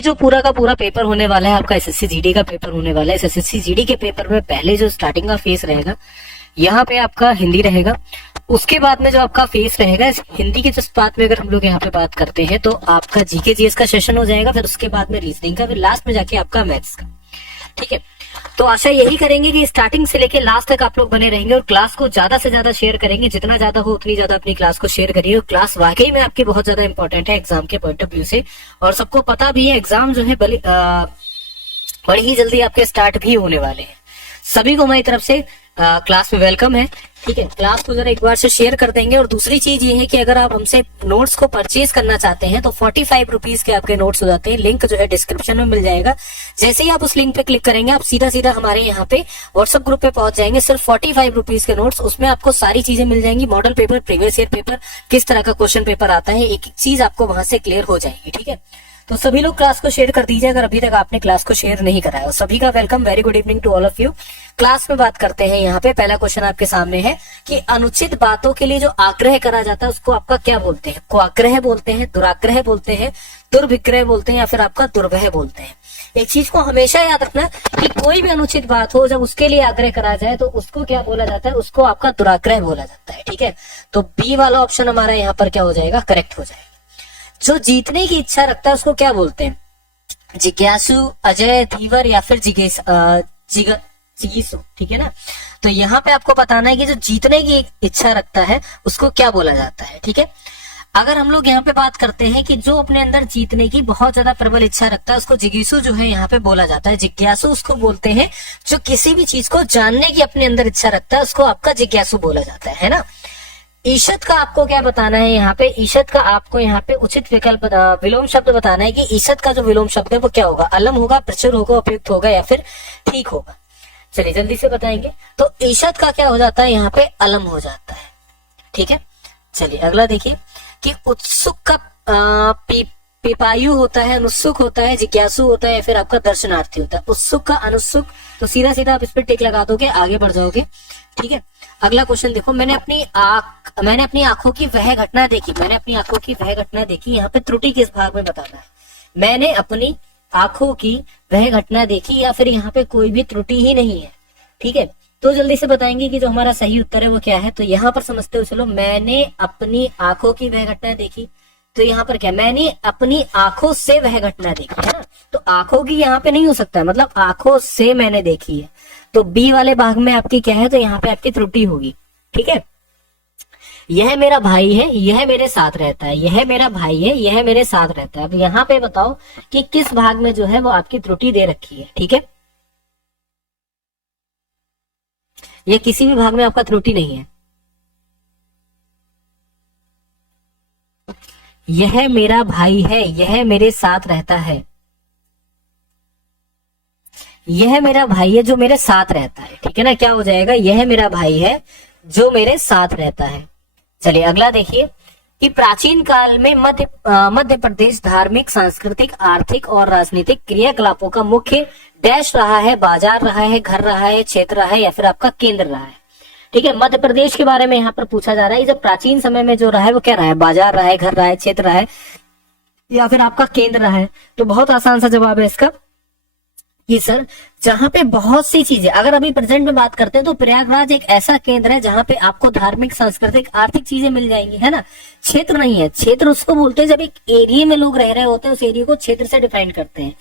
कि जो पूरा का पूरा पेपर होने वाला है आपका एसएससी जीडी का पेपर होने वाला है। इस एसएससी जीडी के पेपर में पहले जो स्टार्टिंग का फेस रहेगा यहाँ पे आपका हिंदी रहेगा। उसके बाद में जो आपका फेस रहेगा इस हिंदी के जस्ट बाद में अगर हम लोग यहाँ पे बात करते हैं तो आपका जीके जीएस का सेशन हो जाएगा, फिर उसके बाद में रीजनिंग का, फिर लास्ट में जाके आपका मैथ्स का। ठीक है, तो आशा यही करेंगे कि स्टार्टिंग से लेके लास्ट तक आप लोग बने रहेंगे और क्लास को ज्यादा से ज्यादा शेयर करेंगे। जितना ज्यादा हो उतनी ज्यादा अपनी क्लास को शेयर करिए। और क्लास वाकई में आपकी बहुत ज्यादा इंपॉर्टेंट है एग्जाम के पॉइंट ऑफ व्यू से, और सबको पता भी है एग्जाम जो है बड़ी ही जल्दी आपके स्टार्ट भी होने वाले हैं। सभी को हमारी तरफ से क्लास में वेलकम है। ठीक है, क्लास को जरा एक बार से शेयर कर देंगे। और दूसरी चीज ये है कि अगर आप हमसे नोट्स को परचेज करना चाहते हैं तो 45 रुपीज के आपके नोट्स हो जाते हैं। लिंक जो है डिस्क्रिप्शन में मिल जाएगा। जैसे ही आप उस लिंक पे क्लिक करेंगे आप सीधा सीधा हमारे यहाँ पे व्हाट्सएप ग्रुप पे पहुंच जाएंगे। सिर्फ 45 रुपीज के नोट्स, उसमें आपको सारी चीजें मिल जाएंगी। Model paper, previous year paper, किस तरह का क्वेश्चन पेपर आता है, एक एक चीज आपको वहां से क्लियर हो जाएगी। ठीक है, तो सभी लोग क्लास को शेयर कर दीजिए अगर अभी तक आपने क्लास को शेयर नहीं करा है। सभी का welcome, very good evening to all of you. Class में बात करते हैं। यहाँ पे पहला क्वेश्चन आपके सामने है कि अनुचित बातों के लिए जो आग्रह करा जाता है उसको आपका क्या बोलते हैं? कुआग्रह बोलते हैं, दुराग्रह बोलते हैं, दुर्भिक्रय बोलते हैं, या फिर आपका दुर्वह बोलते हैं। एक चीज को हमेशा याद रखना कि कोई भी अनुचित बात हो जब उसके लिए आग्रह करा जाए तो उसको क्या बोला जाता है? उसको आपका दुराग्रह बोला जाता है। ठीक है, तो बी वाला ऑप्शन हमारा यहाँ पर क्या हो जाएगा? करेक्ट हो जाएगा। जो जीतने की इच्छा रखता है उसको क्या बोलते हैं? जिज्ञासु, अजय, धीवर, या फिर जिगीसु। ठीक है ना, तो यहाँ पे आपको बताना है कि जो जीतने की इच्छा रखता है उसको क्या बोला जाता है। ठीक है, अगर हम लोग यहाँ पे बात करते हैं कि जो अपने अंदर जीतने की बहुत ज्यादा प्रबल इच्छा रखता है उसको जिगीसु जो है यहाँ पे बोला जाता है। जिज्ञासु उसको बोलते हैं जो किसी भी चीज को जानने की अपने अंदर इच्छा रखता है, उसको आपका जिज्ञासु बोला जाता है ना। ईशत का आपको क्या बताना है यहाँ पे? ईशत का आपको यहाँ पे उचित विकल्प विलोम शब्द बताना है कि ईशत का जो विलोम शब्द है वो क्या होगा? अलम होगा, प्रचुर होगा, उपयुक्त होगा, या फिर ठीक होगा? चलिए जल्दी से बताएंगे। तो ईशत का क्या हो जाता है? यहाँ पे अलम हो जाता है। ठीक है, चलिए अगला देखिए कि उत्सुक का पिपायु होता है, अनुत्सुक होता है, जिज्ञासु होता है, या फिर आपका दर्शनार्थी होता है। उत्सुक का अनुत्सुक, तो सीधा सीधा आप इस पर टिक लगा दोगे, आगे बढ़ जाओगे। ठीक है, अगला क्वेश्चन देखो। मैंने अपनी आंखों की वह घटना देखी। मैंने अपनी आंखों की वह घटना देखी, यहाँ पे त्रुटि किस भाग में बताना है? मैंने अपनी आंखों की वह घटना देखी, या फिर यहाँ पे कोई भी त्रुटि ही नहीं है। ठीक है, तो जल्दी से बताएंगे कि जो हमारा सही उत्तर है वो क्या है। तो यहाँ पर समझते हो, चलो मैंने अपनी आंखों की वह घटना देखी, तो यहाँ पर क्या? मैंने अपनी आंखों से वह घटना देखी है ना, तो आंखों की यहाँ पे नहीं हो सकता, मतलब आंखों से मैंने देखी है। तो बी वाले भाग में आपकी क्या है? तो यहाँ पे आपकी त्रुटि होगी। ठीक है, यह मेरा भाई है, यह मेरे साथ रहता है, यह मेरा भाई है, यह मेरे साथ रहता है। अब यहाँ पे बताओ कि किस भाग में जो है वो आपकी त्रुटि दे रखी है। ठीक है, यह किसी भी भाग में आपका त्रुटि नहीं है। यह मेरा भाई है, यह मेरे साथ रहता है, यह मेरा भाई है जो मेरे साथ रहता है। ठीक है ना, क्या हो जाएगा? यह मेरा भाई है जो मेरे साथ रहता है। चलिए अगला देखिए कि प्राचीन काल में मध्य प्रदेश धार्मिक, सांस्कृतिक, आर्थिक और राजनीतिक क्रियाकलापों का मुख्य डैश रहा है? बाजार रहा है, घर रहा है, क्षेत्र रहा है, या फिर आपका केंद्र रहा है? ठीक है, मध्य प्रदेश के बारे में यहाँ पर पूछा जा रहा है। जब प्राचीन समय में जो रहा है वो क्या रहा है? बाजार रहा है, घर रहा है, क्षेत्र रहा है, या फिर आपका केंद्र रहा है? तो बहुत आसान सा जवाब है इसका कि सर जहां पे बहुत सी चीजें, अगर अभी प्रेजेंट में बात करते हैं तो प्रयागराज एक ऐसा केंद्र है जहां पे आपको धार्मिक, सांस्कृतिक, आर्थिक चीजें मिल जाएंगी, है ना। क्षेत्र नहीं है, क्षेत्र उसको बोलते हैं जब एक एरिया में लोग रह रहे होते हैं, उस एरिया को क्षेत्र से डिफाइन करते हैं।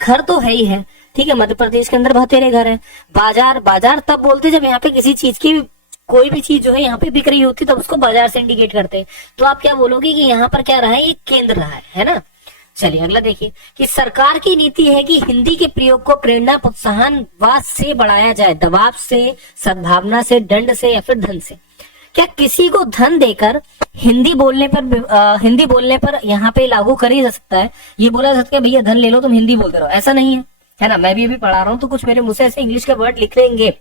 घर तो है ही है, ठीक है, मध्य प्रदेश के अंदर बहुत सारे घर हैं। बाजार तब बोलते हैं जब यहाँ पे किसी चीज की, कोई भी चीज जो है यहाँ पे बिक रही होती है, तब उसको बाजार से इंडिकेट करते हैं। तो आप क्या बोलोगे कि यहाँ पर क्या रहा है? ये केंद्र रहा है ना। चलिए अगला देखिए कि सरकार की नीति है कि हिंदी के प्रयोग को प्रेरणा, प्रोत्साहन, वाद से बढ़ाया जाए, दबाव से, सद्भावना से, दंड से, या फिर धन से। क्या किसी को धन देकर हिंदी बोलने पर यहाँ पे लागू कर ही जा सकता है? ये बोला जा सकता है भैया धन ले लो, तुम हिंदी बोलते रहो, ऐसा नहीं है, है ना। मैं भी अभी पढ़ा रहा हूँ तो कुछ मेरे मुंह से ऐसे इंग्लिश के वर्ड लिख लेंगे,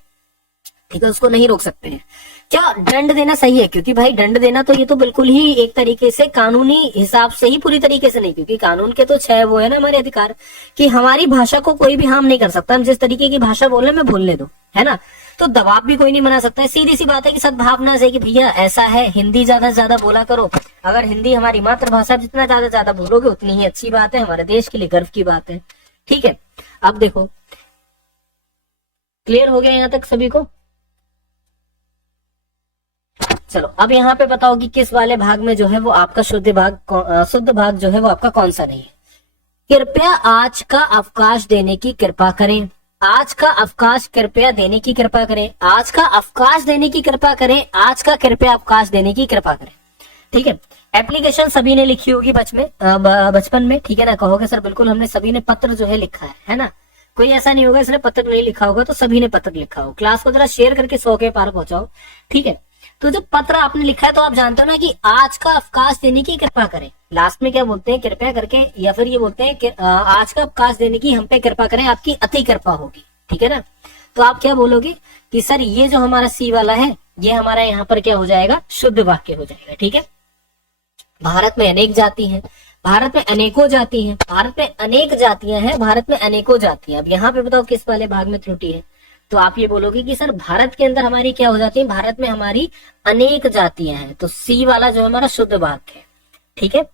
ठीक है, उसको नहीं रोक सकते हैं। क्या दंड देना सही है? क्योंकि भाई दंड देना तो ये तो बिल्कुल ही एक तरीके से कानूनी हिसाब से ही, पूरी तरीके से नहीं, क्योंकि कानून के तो 6 वो है ना हमारे अधिकार कि हमारी भाषा को कोई भी हार्म नहीं कर सकता। हम जिस तरीके की भाषा बोल रहे हैं, मैं बोलने दो, है ना। तो दबाव भी कोई नहीं बना सकता है। सीधी सी बात है कि सद्भावना से कि भैया ऐसा है, हिंदी ज्यादा से ज्यादा बोला करो। अगर हिंदी हमारी मातृभाषा, जितना ज्यादा से ज्यादा बोलोगे उतनी ही अच्छी बात है, हमारे देश के लिए गर्व की बात है। ठीक है, अब देखो क्लियर हो गया यहाँ तक सभी को? चलो अब यहाँ पे बताओ कि किस वाले भाग में जो है वो आपका शुद्ध भाग जो है वो आपका कौन सा नहीं है। कृपया आज का अवकाश देने की कृपा करें। आज का अवकाश कृपया देने की कृपा करें। आज का अवकाश देने की कृपा करें। आज का कृपया अवकाश देने की कृपा करें। ठीक है, एप्लीकेशन सभी ने लिखी होगी बचपन में, ठीक है ना। कहोगे सर बिल्कुल हमने सभी ने पत्र जो है लिखा है ना। कोई ऐसा नहीं होगा इसने पत्र नहीं लिखा होगा, तो सभी ने पत्र लिखा हो। क्लास को जरा शेयर करके 100 के पार पहुंचाओ। ठीक है, तो जब पत्र आपने लिखा है तो आप जानते हो ना कि आज का अवकाश देने की कृपा करें। लास्ट में क्या बोलते हैं? कृपया करके, या फिर ये बोलते हैं कि आज का अवकाश देने की हम पे कृपा करें, आपकी अति कृपा होगी। ठीक है ना। तो आप क्या बोलोगे कि सर ये जो हमारा सी वाला है ये हमारा यहाँ पर क्या हो जाएगा? शुद्ध वाक्य हो जाएगा। ठीक है, भारत में अनेक जाति हैं, भारत में अनेकों जाति हैं, भारत में अनेक जातियां हैं, भारत में अनेकों जातियां। अब यहाँ पे बताओ किस वाले भाग में त्रुटि है? तो आप ये बोलोगे कि सर भारत के अंदर हमारी क्या हो जाती है? भारत में हमारी अनेक जातियां हैं। तो सी वाला जो हमारा शुद्ध वाक्य है। ठीक है,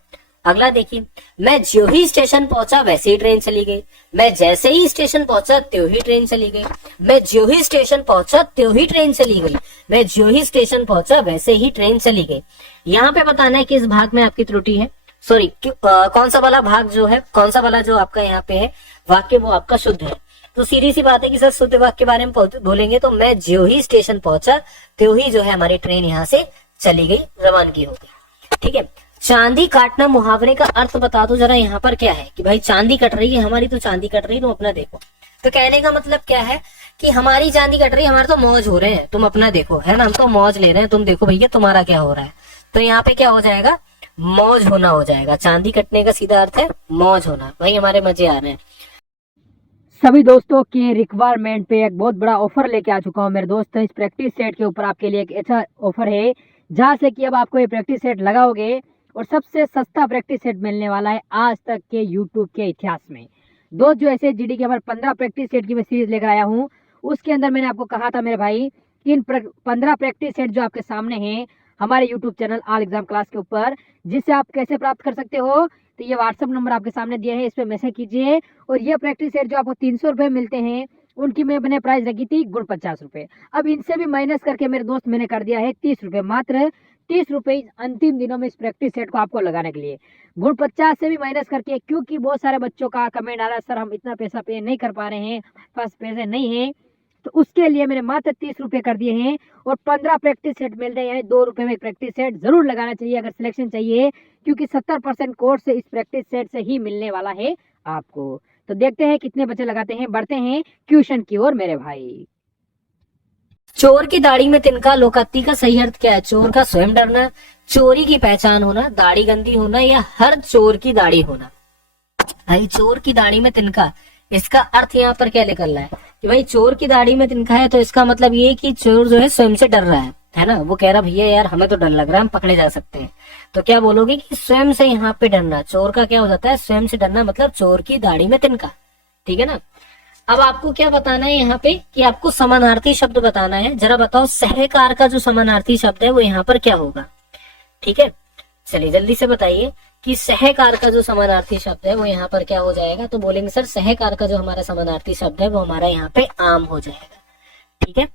अगला देखिए, मैं ज्यों ही स्टेशन पहुंचा वैसे ही ट्रेन चली गई। मैं जैसे ही स्टेशन पहुंचा त्यों ही ट्रेन चली गई। मैं ज्यों ही स्टेशन पहुंचा त्यों ही ट्रेन चली गई। मैं ज्यों ही स्टेशन पहुंचा वैसे ही ट्रेन चली गई। यहाँ पे बताना है कि इस भाग में आपकी त्रुटि है, सॉरी कौन सा वाला भाग जो है, कौन सा वाला जो आपका यहाँ पे है वाक्य वो आपका शुद्ध है। तो सीधी सी बात है कि सर शुद्ध वाक्य के बारे में बोलेंगे तो मैं ज्यों ही स्टेशन पहुंचा त्यों ही जो है हमारी ट्रेन यहाँ से चली गई, रवानगी हो गई। ठीक है, चांदी काटना मुहावरे का अर्थ बता दो जरा। यहाँ पर क्या है कि भाई चांदी कट रही है हमारी, तो चांदी कट रही, तुम अपना देखो। तो कहने का मतलब क्या है कि हमारी चांदी कट रही है, हमारे तो मौज हो रहे हैं, तुम अपना देखो, है ना। हम तो मौज ले रहे हैं, तुम देखो भैया तुम्हारा क्या हो रहा है। तो यहाँ पे क्या हो जाएगा? मौज होना हो जाएगा। चांदी कटने का सीधा अर्थ है मौज होना। भाई हमारे मजे आ रहे हैं। सभी दोस्तों की रिक्वायरमेंट पे एक बहुत बड़ा ऑफर लेके आ चुका हूँ मेरे दोस्त। इस प्रैक्टिस सेट के ऊपर आपके लिए एक अच्छा ऑफर है, जहाँ से कि अब आपको ये प्रैक्टिस सेट लगाओगे और सबसे सस्ता प्रैक्टिस सेट मिलने वाला है आज तक के यूट्यूब के इतिहास में। दोस्त जो ऐसे जीडी के हमारे 15 प्रैक्टिस सेट की मैं सीरीज लेकर आया हूँ, उसके अंदर मैंने आपको कहा था मेरे भाई, इन 15 प्रैक्टिस सेट जो आपके सामने हैं हमारे YouTube channel all exam class के ऊपर, जिससे आप कैसे प्राप्त कर सकते हो। तो ये व्हाट्सअप नंबर आपके सामने दिए हैं, इस पर मैसेज कीजिए। और ये प्रैक्टिस सेट जो आपको 300 रुपये मिलते हैं, उनकी मैंने प्राइस रखी थी गुण 50 रुपये। अब इनसे भी माइनस करके मेरे दोस्त मैंने कर दिया है 30 रुपये, मात्र 30 रुपये अंतिम दिनों में इस प्रैक्टिस सेट को आपको लगाने के लिए। गुण 50 से भी माइनस करके, क्योंकि बहुत सारे बच्चों का कमेंट आ रहा है सर हम इतना पैसा पे नहीं कर पा रहे हैं, पास पैसे नहीं है, तो उसके लिए मैंने मात्र 30 रुपये कर दिए हैं। और 15 प्रैक्टिस सेट मिल रहे हैं, 2 रुपये में एक प्रैक्टिस सेट जरूर लगाना चाहिए अगर सिलेक्शन चाहिए, क्योंकि 70% कोर्स इस प्रैक्टिस सेट से ही मिलने वाला है आपको। तो देखते हैं कितने बच्चे लगाते हैं, बढ़ते हैं ट्यूशन की ओर मेरे भाई। चोर की दाढ़ी में तिनका, लोकायुक्ति का सही अर्थ क्या है? चोर का स्वयं डरना, चोरी की पहचान होना, दाढ़ी गंदी होना, या हर चोर की दाढ़ी होना। भाई चोर की दाढ़ी में तिनका, इसका अर्थ यहाँ पर क्या निकल रहा है कि भाई चोर की दाढ़ी में तिनका है, तो इसका मतलब ये कि चोर जो है स्वयं से डर रहा है ना। वो कह रहा भैया यार हमें तो डर लग रहा है, हम पकड़े जा सकते हैं। तो क्या बोलोगे कि स्वयं से यहाँ पे डरना, चोर का क्या हो जाता है? स्वयं से डरना, मतलब चोर की दाढ़ी में तिनका। ठीक है ना। अब आपको क्या बताना है यहाँ पे कि आपको समानार्थी शब्द बताना है। जरा बताओ सहकार का जो समानार्थी शब्द है वो यहाँ पर क्या होगा? ठीक है, चलिए जल्दी से बताइए कि सहकार का जो समानार्थी शब्द है वो यहाँ पर क्या हो जाएगा? तो बोलेंगे सर सहकार का जो हमारा समानार्थी शब्द है वो हमारा यहाँ पे आम हो जाएगा। ठीक है,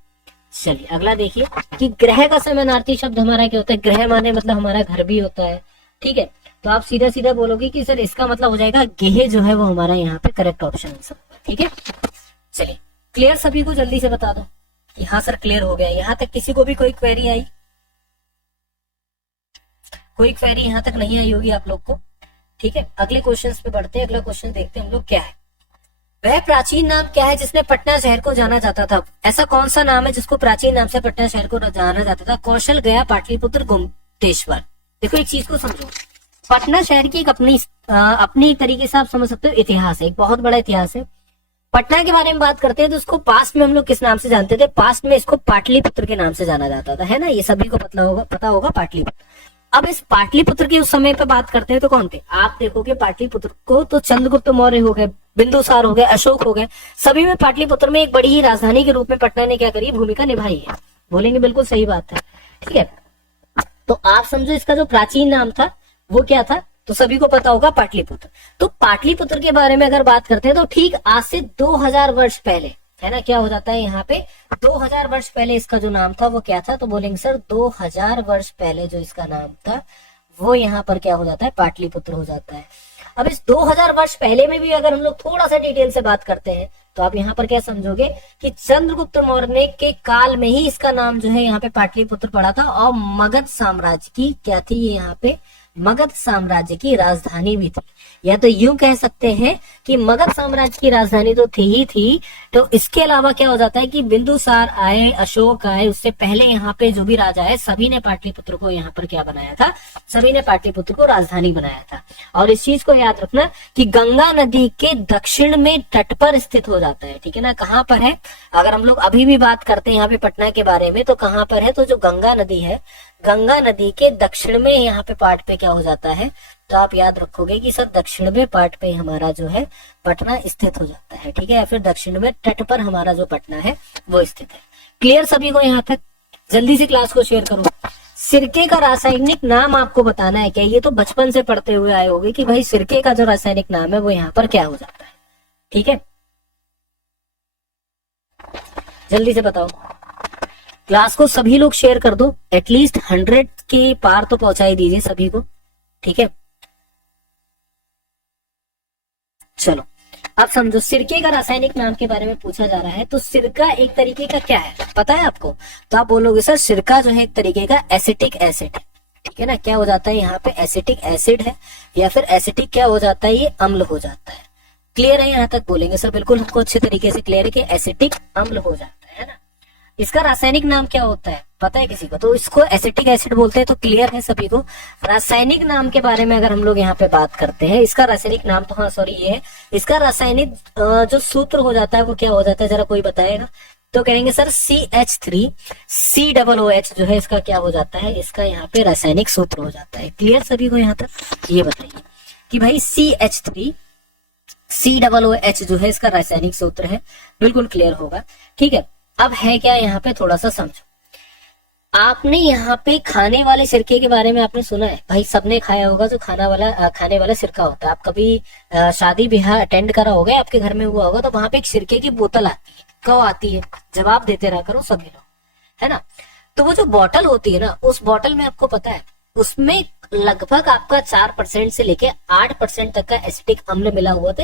चलिए अगला देखिए कि ग्रह का समानार्थी शब्द हमारा क्या होता है? ग्रह माने मतलब हमारा घर भी होता है। ठीक है, तो आप सीधा सीधा बोलोगे कि सर इसका मतलब हो जाएगा गेह जो है वो हमारा यहाँ पे करेक्ट ऑप्शन आंसर। ठीक है, चलिए क्लियर सभी को? जल्दी से बता दो कि हाँ सर क्लियर हो गया। यहाँ तक किसी को भी कोई क्वेरी आई? कोई क्वेरी यहाँ तक नहीं आई होगी आप लोग को। ठीक है, अगले क्वेश्चन पे बढ़ते हैं। अगला क्वेश्चन देखते हैं हम लोग क्या है। वह प्राचीन नाम क्या है जिसने पटना शहर को जाना जाता था? ऐसा कौन सा नाम है जिसको प्राचीन नाम से पटना शहर को जाना जाता था? कौशल, गया, पाटलिपुत्र, गुप्तेश्वर। देखो एक चीज को समझो, पटना शहर की एक अपनी तरीके से आप समझ सकते हो इतिहास है, एक बहुत बड़ा इतिहास है। पटना के बारे में बात करते हैं तो इसको पास्ट में हम लोग किस नाम से जानते थे? पास्ट में इसको पाटलिपुत्र के नाम से जाना जाता था, है ना, ये सभी को पता होगा पाटलिपुत्र। अब इस पाटलिपुत्र की उस समय पे बात करते हैं तो कौन थे? आप देखोगे पाटलिपुत्र को तो चंद्रगुप्त मौर्य हो गए, बिंदुसार हो गए, अशोक हो गए, सभी में पाटलिपुत्र में एक बड़ी ही राजधानी के रूप में पटना ने क्या करी, भूमिका निभाई है। बोलेंगे बिल्कुल सही बात है, ठीक है। तो आप समझो इसका जो प्राचीन नाम था वो क्या था, तो सभी को पता होगा पाटलिपुत्र। तो पाटलिपुत्र के बारे में अगर बात करते हैं तो ठीक आज से 2000 वर्ष पहले, है ना, क्या हो जाता है यहाँ पे 2000 वर्ष पहले इसका जो नाम था वो क्या था, तो बोलेंगे सर 2000 वर्ष पहले जो इसका नाम था वो यहाँ पर क्या हो जाता है, पाटलिपुत्र हो जाता है। अब इस 2000 वर्ष पहले में भी अगर हम लोग थोड़ा सा डिटेल से बात करते हैं तो आप यहाँ पर क्या समझोगे कि चंद्रगुप्त मौर्य के काल में ही इसका नाम जो है यहाँ पे पाटलिपुत्र पड़ा था, और मगध साम्राज्य की क्या थी ये यहाँ पे, मगध साम्राज्य की राजधानी भी थी। या तो यूं कह सकते हैं कि मगध साम्राज्य की राजधानी तो थी ही थी, तो इसके अलावा क्या हो जाता है कि बिंदुसार आए, अशोक आए, उससे पहले यहाँ पे जो भी राजा है सभी ने पाटलिपुत्र को यहाँ पर क्या बनाया था, सभी ने पाटलिपुत्र को राजधानी बनाया था। और इस चीज को याद रखना कि गंगा नदी के दक्षिण में तट पर स्थित हो जाता है, ठीक है ना। कहाँ पर है, अगर हम लोग अभी भी बात करते हैं यहाँ पे पटना के बारे में तो कहाँ पर है, तो जो गंगा नदी है, गंगा नदी के दक्षिण में यहाँ पे पार्ट पे क्या हो जाता है, तो आप याद रखोगे कि सर दक्षिण में पार्ट पे हमारा जो है पटना स्थित हो जाता है, ठीक है, या फिर दक्षिण में तट पर हमारा जो पटना है वो स्थित है। क्लियर सभी को यहाँ तक? जल्दी से क्लास को शेयर करो। सिरके का रासायनिक नाम आपको बताना है क्या, ये तो बचपन से पढ़ते हुए आए होंगे कि भाई सिरके का जो रासायनिक नाम है वो यहाँ पर क्या हो जाता है, ठीक है, जल्दी से बताओ। क्लास को सभी लोग शेयर कर दो, एटलीस्ट 100 के पार तो पहुंचाई दीजिए सभी को, ठीक है। चलो अब समझो, सिरके का रासायनिक नाम के बारे में पूछा जा रहा है, तो सिरका एक तरीके का क्या है पता है आपको? तो आप बोलोगे सर सिरका जो है एक तरीके का एसिटिक एसिड है, ठीक है ना। क्या हो जाता है यहाँ पे, एसिटिक एसिड है, या फिर एसिटिक क्या हो जाता है, ये अम्ल हो जाता है। क्लियर है यहाँ तक? बोलेंगे सर बिल्कुल हमको अच्छे तरीके से क्लियर है कि एसिटिक अम्ल हो जाता है ना। इसका रासायनिक नाम क्या होता है पता है किसी को? तो इसको एसिटिक एसिड बोलते हैं। तो क्लियर है सभी को? रासायनिक नाम के बारे में अगर हम लोग यहाँ पे बात करते हैं, इसका रासायनिक नाम तो हाँ सॉरी ये है, इसका रासायनिक जो सूत्र हो जाता है वो क्या हो जाता है, जरा कोई बताएगा? तो कहेंगे सर CH3COOH जो है इसका क्या हो जाता है, इसका यहाँ पे रासायनिक सूत्र हो जाता है। क्लियर सभी को यहाँ तक? ये बताइए कि भाई CH3COOH जो है इसका रासायनिक सूत्र है, बिल्कुल क्लियर होगा, ठीक है। अब है क्या यहाँ पे, थोड़ा सा समझो। आपने यहाँ पे खाने वाले सिरके के बारे में आपने सुना है, भाई सबने खाया होगा जो खाने वाला सिरका होता है। आप कभी शादी ब्याह अटेंड करा होगा, आपके घर में हुआ होगा, तो वहां पे एक सिरके की बोतल आती है। कब आती है? जवाब देते रहा करो सभी लोग, है ना। तो वो जो बोतल होती है ना, उस बोतल में आपको पता है उसमें लगभग आपका 4% से लेके 8% तक का एसिटिक अम्ल मिला हुआ होता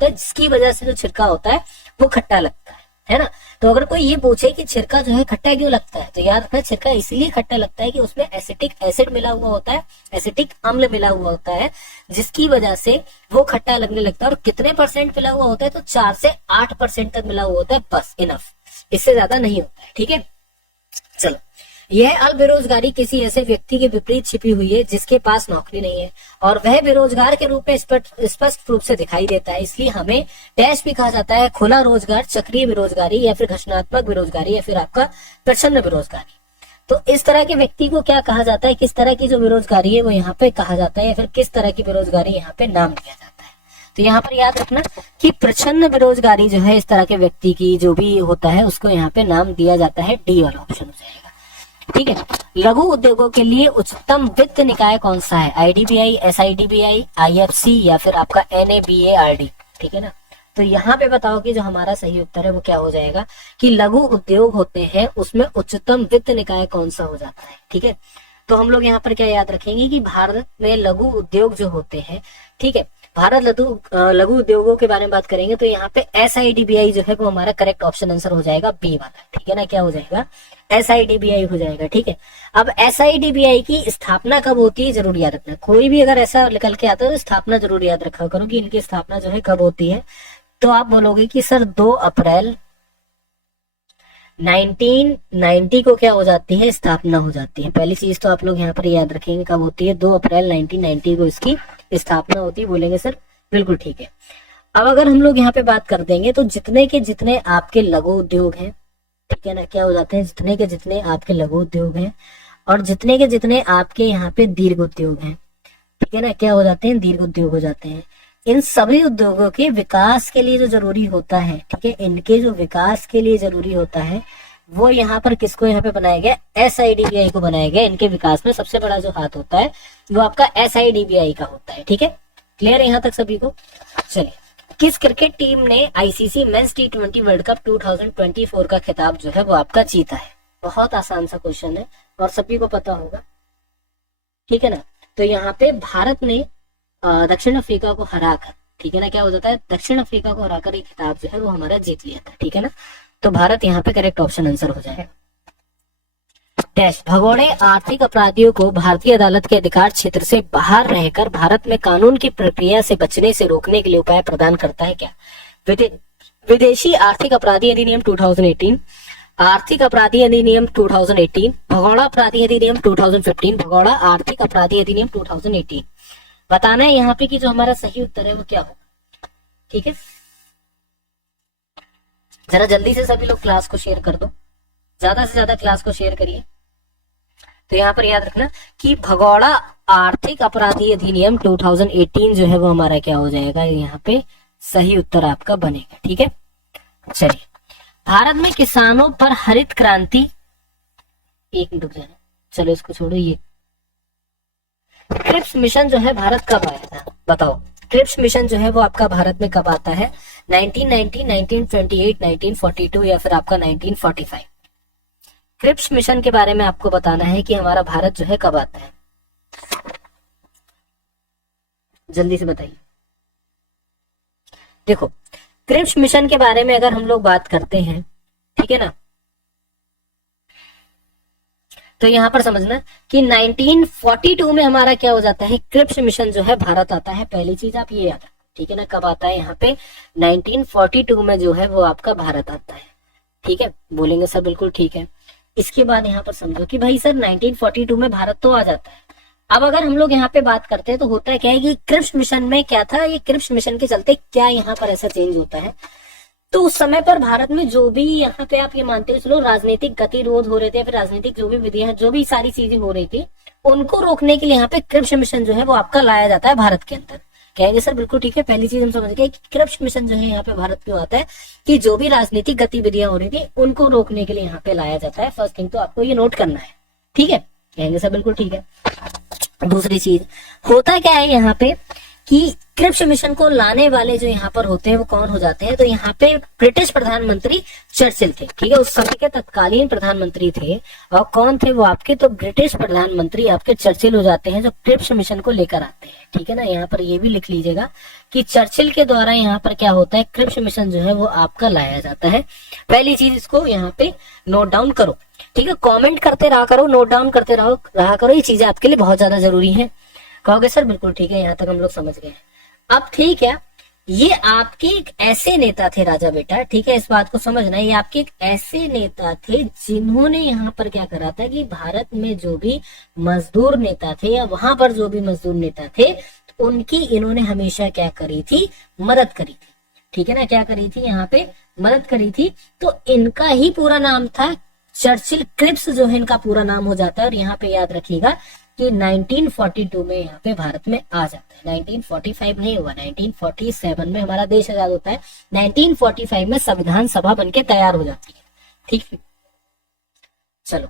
है, जिसकी वजह से जो छिड़का होता है वो खट्टा लगता है ना। तो अगर कोई ये पूछे कि छिड़का जो है खट्टा क्यों लगता है, तो याद रखना छिड़का इसलिए खट्टा लगता है कि उसमें एसिटिक एसिड मिला हुआ होता है, एसिटिक अम्ल मिला हुआ होता है, जिसकी वजह से वो खट्टा लगने लगता है। और कितने % मिला हुआ होता है, तो 4 से 8% तक मिला हुआ होता है, बस इनफ, इससे ज्यादा नहीं होता है, ठीक है। चलो, यह अल्प बेरोजगारी किसी ऐसे व्यक्ति के विपरीत छिपी हुई है जिसके पास नौकरी नहीं है और वह बेरोजगार के रूप में स्पष्ट रूप से दिखाई देता है, इसलिए हमें डैश भी कहा जाता है, खुला रोजगार, चक्रीय बेरोजगारी, या फिर घोषणात्मक बेरोजगारी, या फिर आपका प्रच्छन्न बेरोजगारी। तो इस तरह के व्यक्ति को क्या कहा जाता है, किस तरह की जो बेरोजगारी है वो यहाँ पे कहा जाता है, या फिर किस तरह की बेरोजगारी यहाँ पे नाम दिया जाता है। तो यहाँ पर याद रखना कि प्रच्छन्न बेरोजगारी जो है इस तरह के व्यक्ति की जो भी होता है उसको यहाँ पे नाम दिया जाता है, डी वाला ऑप्शन हो जाएगा, ठीक है। लघु उद्योगों के लिए उच्चतम वित्त निकाय कौन सा है? IDBI, SIDBI, IFC, या फिर आपका NABARD, ठीक है ना। तो यहाँ पे बताओ कि जो हमारा सही उत्तर है वो क्या हो जाएगा कि लघु उद्योग होते हैं उसमें उच्चतम वित्त निकाय कौन सा हो जाता है, ठीक है। तो हम लोग यहाँ पर क्या याद रखेंगे कि भारत में लघु उद्योग जो होते हैं, ठीक है, भारत लघु उद्योगों के बारे में बात करेंगे तो यहाँ पे SIDBI जो है वो हमारा करेक्ट ऑप्शन आंसर हो जाएगा, बी वाला, ठीक है ना। क्या हो जाएगा? SIDBI हो जाएगा, ठीक है। अब SIDBI की स्थापना कब होती है जरूर याद रखना। कोई भी अगर ऐसा निकल के आता है तो स्थापना जरूर याद रखा करो कि इनकी स्थापना जो है कब होती है। तो आप बोलोगे कि सर 2 अप्रैल 1990 को क्या हो जाती है, स्थापना हो जाती है। पहली चीज तो आप लोग यहाँ पर याद रखेंगे कब होती है, 2 अप्रैल 1990 को इसकी स्थापना होती है। बोलेंगे सर बिल्कुल ठीक है। अब अगर हम लोग यहाँ पे बात कर देंगे तो जितने के जितने आपके लघु उद्योग हैं, ठीक है ना, क्या हो जाते हैं, जितने के जितने आपके लघु उद्योग हैं और जितने के जितने आपके यहाँ पे दीर्घ उद्योग हैं, ठीक है ना, क्या हो जाते हैं, दीर्घ उद्योग हो जाते हैं। इन सभी उद्योगों के विकास के लिए जो जरूरी होता है, ठीक है, इनके जो विकास के लिए जरूरी होता है वो यहाँ पर किसको यहाँ पे बनाया गया, SIDBI को बनाया गया। इनके विकास में सबसे बड़ा जो हाथ होता है वो आपका SIDBI का होता है। ठीक है, क्लियर है यहाँ तक सभी को। चलिए, किस क्रिकेट टीम ने ICC men's T20 world cup 2024 का खिताब जो है वो आपका जीता है? बहुत आसान सा क्वेश्चन है और सभी को पता होगा, ठीक है ना। तो यहाँ पे भारत ने दक्षिण अफ्रीका को हराकर, ठीक है ना, क्या हो जाता है, दक्षिण अफ्रीका को हराकर एक खिताब जो है वो हमारा जीत लिया था। ठीक है ना, तो भारत यहाँ पे करेक्ट ऑप्शन आंसर हो जाएगा। डैश भगोड़े आर्थिक अपराधियों को भारतीय अदालत के अधिकार क्षेत्र से बाहर रहकर भारत में कानून की प्रक्रिया से बचने से रोकने के लिए उपाय प्रदान करता है क्या? विदेशी आर्थिक अपराधी अधिनियम 2018, आर्थिक अपराधी अधिनियम 2018, भगोड़ा अपराधी अधिनियम 2015, भगोड़ा आर्थिक अपराधी अधिनियम 2018। बताना है यहाँ पे कि जो हमारा सही उत्तर है वो क्या होगा। ठीक है, जरा जल्दी से सभी लोग क्लास को शेयर कर दो, ज्यादा से ज्यादा क्लास को शेयर करिए। तो यहाँ पर याद रखना कि भगोड़ा आर्थिक अपराधी अधिनियम 2018 जो है वो हमारा क्या हो जाएगा, यहाँ पे सही उत्तर आपका बनेगा। ठीक है, चलिए, भारत में किसानों पर हरित क्रांति, एक मिनट रुक जाना, चलो इसको छोड़ो। ये क्रिप्स मिशन जो है भारत कब आया था, बताओ। क्रिप्स मिशन जो है वो आपका भारत में कब आता है? 1990, 1928, 1942 या फिर आपका 1945। क्रिप्स मिशन के बारे में आपको बताना है कि हमारा भारत जो है कब आता है, जल्दी से बताइए। देखो, क्रिप्स मिशन के बारे में अगर हम लोग बात करते हैं, ठीक है ना, तो यहाँ पर समझना कि 1942 में हमारा क्या हो जाता है, क्रिप्स मिशन जो है भारत आता है। पहली चीज आप ये याद रखो, ठीक है ना, कब आता है यहाँ पे 1942 में जो है वो आपका भारत आता है। ठीक है, बोलेंगे सर बिल्कुल ठीक है। इसके बाद यहाँ पर समझो कि भाई सर 1942 में भारत तो आ जाता है। अब अगर हम लोग यहाँ पे बात करते हैं तो होता है क्या है कि क्रिप्स मिशन में क्या था, ये क्रिप्स मिशन के चलते क्या यहाँ पर ऐसा चेंज होता है, तो उस समय पर भारत में जो भी यहाँ पे आप ये मानते हो चलो राजनीतिक गतिरोध हो रहे थे, फिर राजनीतिक जो भी विधियां, जो भी सारी चीजें हो रही थी, उनको रोकने के लिए यहाँ पे क्रिप्स मिशन जो है वो आपका लाया जाता है भारत के अंदर। कहेंगे सर बिल्कुल ठीक है, पहली चीज हम समझ गए कि क्रिप्स मिशन जो है यहाँ पे भारत क्यों आता है कि जो भी राजनीतिक गतिविधियां हो रही थी उनको रोकने के लिए यहाँ पे लाया जाता है। फर्स्ट थिंग तो आपको ये नोट करना है। ठीक है, कहेंगे सर बिल्कुल ठीक है। दूसरी चीज होता क्या है यहाँ पे कि क्रिप्स मिशन को लाने वाले जो यहाँ पर होते हैं वो कौन हो जाते हैं, तो यहाँ पे ब्रिटिश प्रधानमंत्री चर्चिल थे। ठीक है, उस समय के तत्कालीन प्रधानमंत्री थे और कौन थे वो आपके, तो ब्रिटिश प्रधानमंत्री आपके चर्चिल हो जाते हैं जो क्रिप्स मिशन को लेकर आते हैं। ठीक है ना, यहाँ पर ये भी लिख लीजिएगा कि चर्चिल के द्वारा यहाँ पर क्या होता है, क्रिप्स मिशन जो है वो आपका लाया जाता है। पहली चीज इसको यहाँ पे नोट डाउन करो। ठीक है, कॉमेंट करते रहा करो, नोट डाउन करते रहा करो, ये चीजें आपके लिए बहुत ज्यादा जरूरी है। कहोगे सर बिल्कुल ठीक है, यहाँ तक हम लोग समझ गए। अब ठीक है, ये आपके एक ऐसे नेता थे राजा बेटा, ठीक है, इस बात को समझना, ये आपके एक ऐसे नेता थे जिन्होंने यहाँ पर क्या करा था कि भारत में जो भी मजदूर नेता थे या वहां पर जो भी मजदूर नेता थे उनकी इन्होंने हमेशा क्या करी थी, मदद करी थी। ठीक है ना, क्या करी थी, यहाँ पे मदद करी थी। तो इनका ही पूरा नाम था चर्चिल क्रिप्स, जो है इनका पूरा नाम हो जाता है। और यहाँ पे याद रखिएगा कि 1942 में यहाँ पे भारत में आ जाता है। 1945 नहीं हुआ, 1947 में हमारा देश आजाद होता है। 1945 में संविधान सभा बनके तैयार हो जाती है। ठीक है, चलो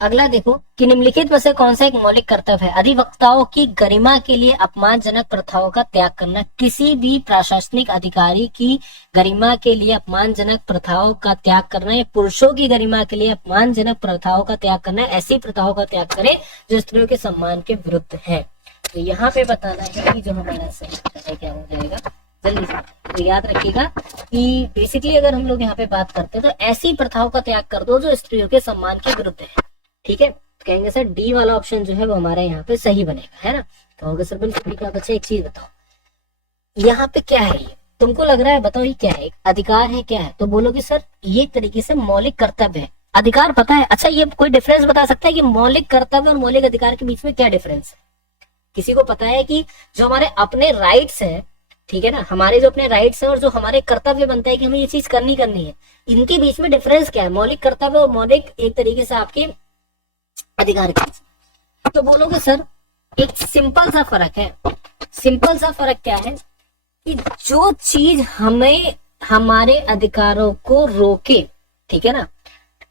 अगला देखो कि निम्नलिखित में से कौन सा एक मौलिक कर्तव्य है? अधिवक्ताओं की गरिमा के लिए अपमानजनक प्रथाओं का त्याग करना। किसी भी प्रशासनिक अधिकारी की गरिमा के लिए अपमानजनक प्रथाओं का त्याग करना, या पुरुषों की गरिमा के लिए अपमानजनक प्रथाओं का त्याग करना, ऐसी प्रथाओं का त्याग करें जो स्त्रियों के सम्मान के विरुद्ध है। तो यहाँ पे बताना है कि जो हमारा सही उत्तर है क्या हो जाएगा, जल्दी से। तो याद रखिएगा कि बेसिकली अगर हम लोग यहाँ पे बात करते हैं तो ऐसी प्रथाओं का त्याग कर दो जो स्त्रियों के सम्मान के विरुद्ध है। ठीक है, तो कहेंगे सर डी वाला ऑप्शन जो है वो हमारे यहाँ पे सही बनेगा, है ना। कहोगे सर बिल्कुल ठीक है। बच्चे एक चीज बताओ, यहाँ पे क्या है, ये तुमको लग रहा है, बताओ ये क्या है, अधिकार है क्या है, तो बोलोगे सर ये एक तरीके से मौलिक कर्तव्य है। अधिकार पता है, अच्छा ये कोई डिफरेंस बता सकता है कि मौलिक कर्तव्य और मौलिक अधिकार के बीच में क्या डिफरेंस है? किसी को पता है कि जो हमारे अपने राइट्स हैं ठीक है ना, हमारे जो अपने राइट्स हैं और जो हमारे कर्तव्य बनता है कि हमें ये चीज करनी करनी है, इनके बीच में डिफरेंस क्या है? मौलिक कर्तव्य और मौलिक एक तरीके से आपके अधिकार के बीच। तो बोलोगे सर एक सिंपल सा फर्क है। सिंपल सा फर्क क्या है कि जो चीज हमें हमारे अधिकारों को रोके, ठीक है ना,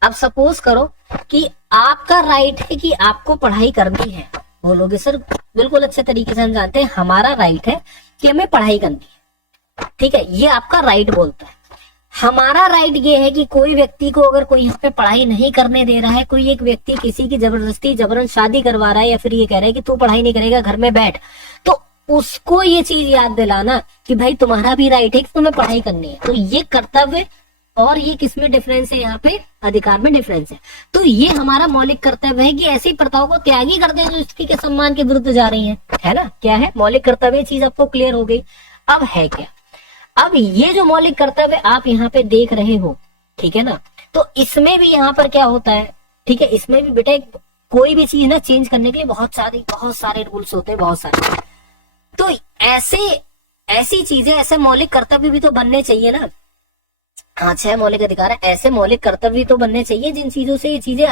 अब सपोज करो कि आपका राइट है कि आपको पढ़ाई करनी है, बोलोगे सर बिल्कुल अच्छे तरीके से हम जानते हैं हमारा राइट है कि हमें पढ़ाई करनी है, ठीक है, ये आपका राइट बोलता है। हमारा राइट ये है कि कोई व्यक्ति को अगर कोई यहाँ पे पढ़ाई नहीं करने दे रहा है, कोई एक व्यक्ति किसी की जबरदस्ती जबरन शादी करवा रहा है या फिर ये कह रहा है कि तू पढ़ाई नहीं करेगा घर में बैठ, तो उसको ये चीज याद दिलाना कि भाई तुम्हारा भी राइट है कि तुम्हें पढ़ाई करनी है। तो ये कर्तव्य और ये किसमें डिफरेंस है? यहाँ पे अधिकार में डिफरेंस है। तो ये हमारा मौलिक कर्तव्य है कि ऐसी प्रथाओं को त्यागी कर दे जो स्त्री के सम्मान के विरुद्ध जा रही है ना। क्या है मौलिक कर्तव्य? चीज आपको क्लियर हो गई। अब है क्या, अब ये जो मौलिक कर्तव्य आप यहाँ पे देख रहे हो, ठीक है ना, तो इसमें भी यहाँ पर क्या होता है, ठीक है, इसमें भी बेटा कोई भी चीज ना चेंज करने के लिए बहुत सारे रूल्स होते हैं, बहुत सारे। तो ऐसी चीजें, ऐसे मौलिक कर्तव्य भी तो बनने चाहिए ना। हाँ, 6 मौलिक अधिकार है, ऐसे मौलिक कर्तव्य तो बनने चाहिए जिन चीजों से ये चीजें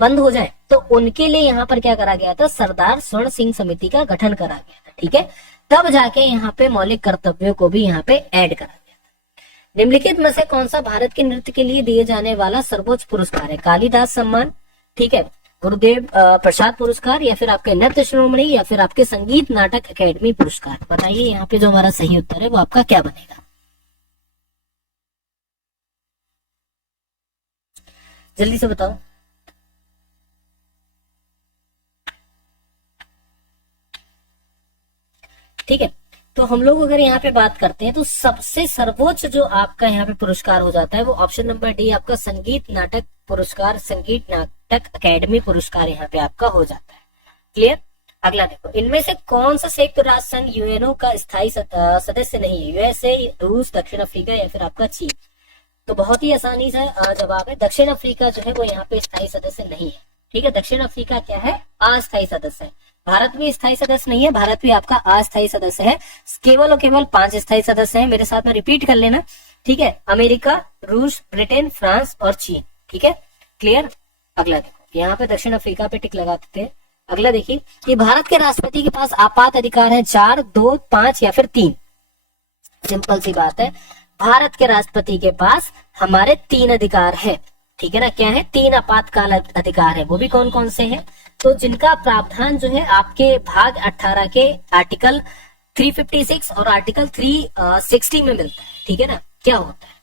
बंद हो जाए। तो उनके लिए यहाँ पर क्या करा गया था? सरदार स्वर्ण सिंह समिति का गठन करा गया था, ठीक है। तब जाके यहाँ पे मौलिक कर्तव्यों को भी यहाँ पे ऐड करा गया था। निम्नलिखित में से कौन सा भारत के नृत्य के लिए दिए जाने वाला सर्वोच्च पुरस्कार है? कालिदास सम्मान, ठीक है, गुरुदेव प्रसाद पुरस्कार, या फिर आपके नृत्य शिरोमणि, या फिर आपके संगीत नाटक अकेडमी पुरस्कार। बताइए यहाँ पे जो हमारा सही उत्तर है वो आपका क्या बनेगा? जल्दी से बताओ। ठीक है, तो हम लोग अगर यहाँ पे बात करते हैं तो सबसे सर्वोच्च जो आपका यहाँ पे पुरस्कार हो जाता है वो ऑप्शन नंबर डी, आपका संगीत नाटक पुरस्कार, संगीत नाटक अकेडमी पुरस्कार यहाँ पे आपका हो जाता है। क्लियर? अगला देखो, इनमें से कौन सा संयुक्त राष्ट्र संघ यूएनओ का स्थायी सदस्य नहीं है? यूएसए, रूस, दक्षिण अफ्रीका, या फिर आपका चीन। तो बहुत ही आसानी से जवाब है दक्षिण अफ्रीका जो है वो यहाँ पे स्थायी सदस्य नहीं है, ठीक है। दक्षिण अफ्रीका क्या है? अस्थायी सदस्य है। भारत भी स्थायी सदस्य नहीं है, भारत भी आपका अस्थायी सदस्य है। केवल और केवल 5 स्थायी सदस्य हैं, मेरे साथ में रिपीट कर लेना, ठीक है। अमेरिका, रूस, ब्रिटेन, फ्रांस और चीन, ठीक है। क्लियर? अगला देखो, यहाँ पे दक्षिण अफ्रीका पे टिक लगा देते हैं। अगला देखिए, ये भारत के राष्ट्रपति के पास आपात अधिकार है 4, 2, 5 या फिर 3। सिंपल सी बात है, भारत के राष्ट्रपति के पास हमारे 3 अधिकार है, ठीक है ना। क्या है? 3 आपातकाल अधिकार है। वो भी कौन कौन से हैं? तो जिनका प्रावधान जो है आपके भाग 18 के आर्टिकल 356 और आर्टिकल 360 में मिलता है, ठीक है ना। क्या होता है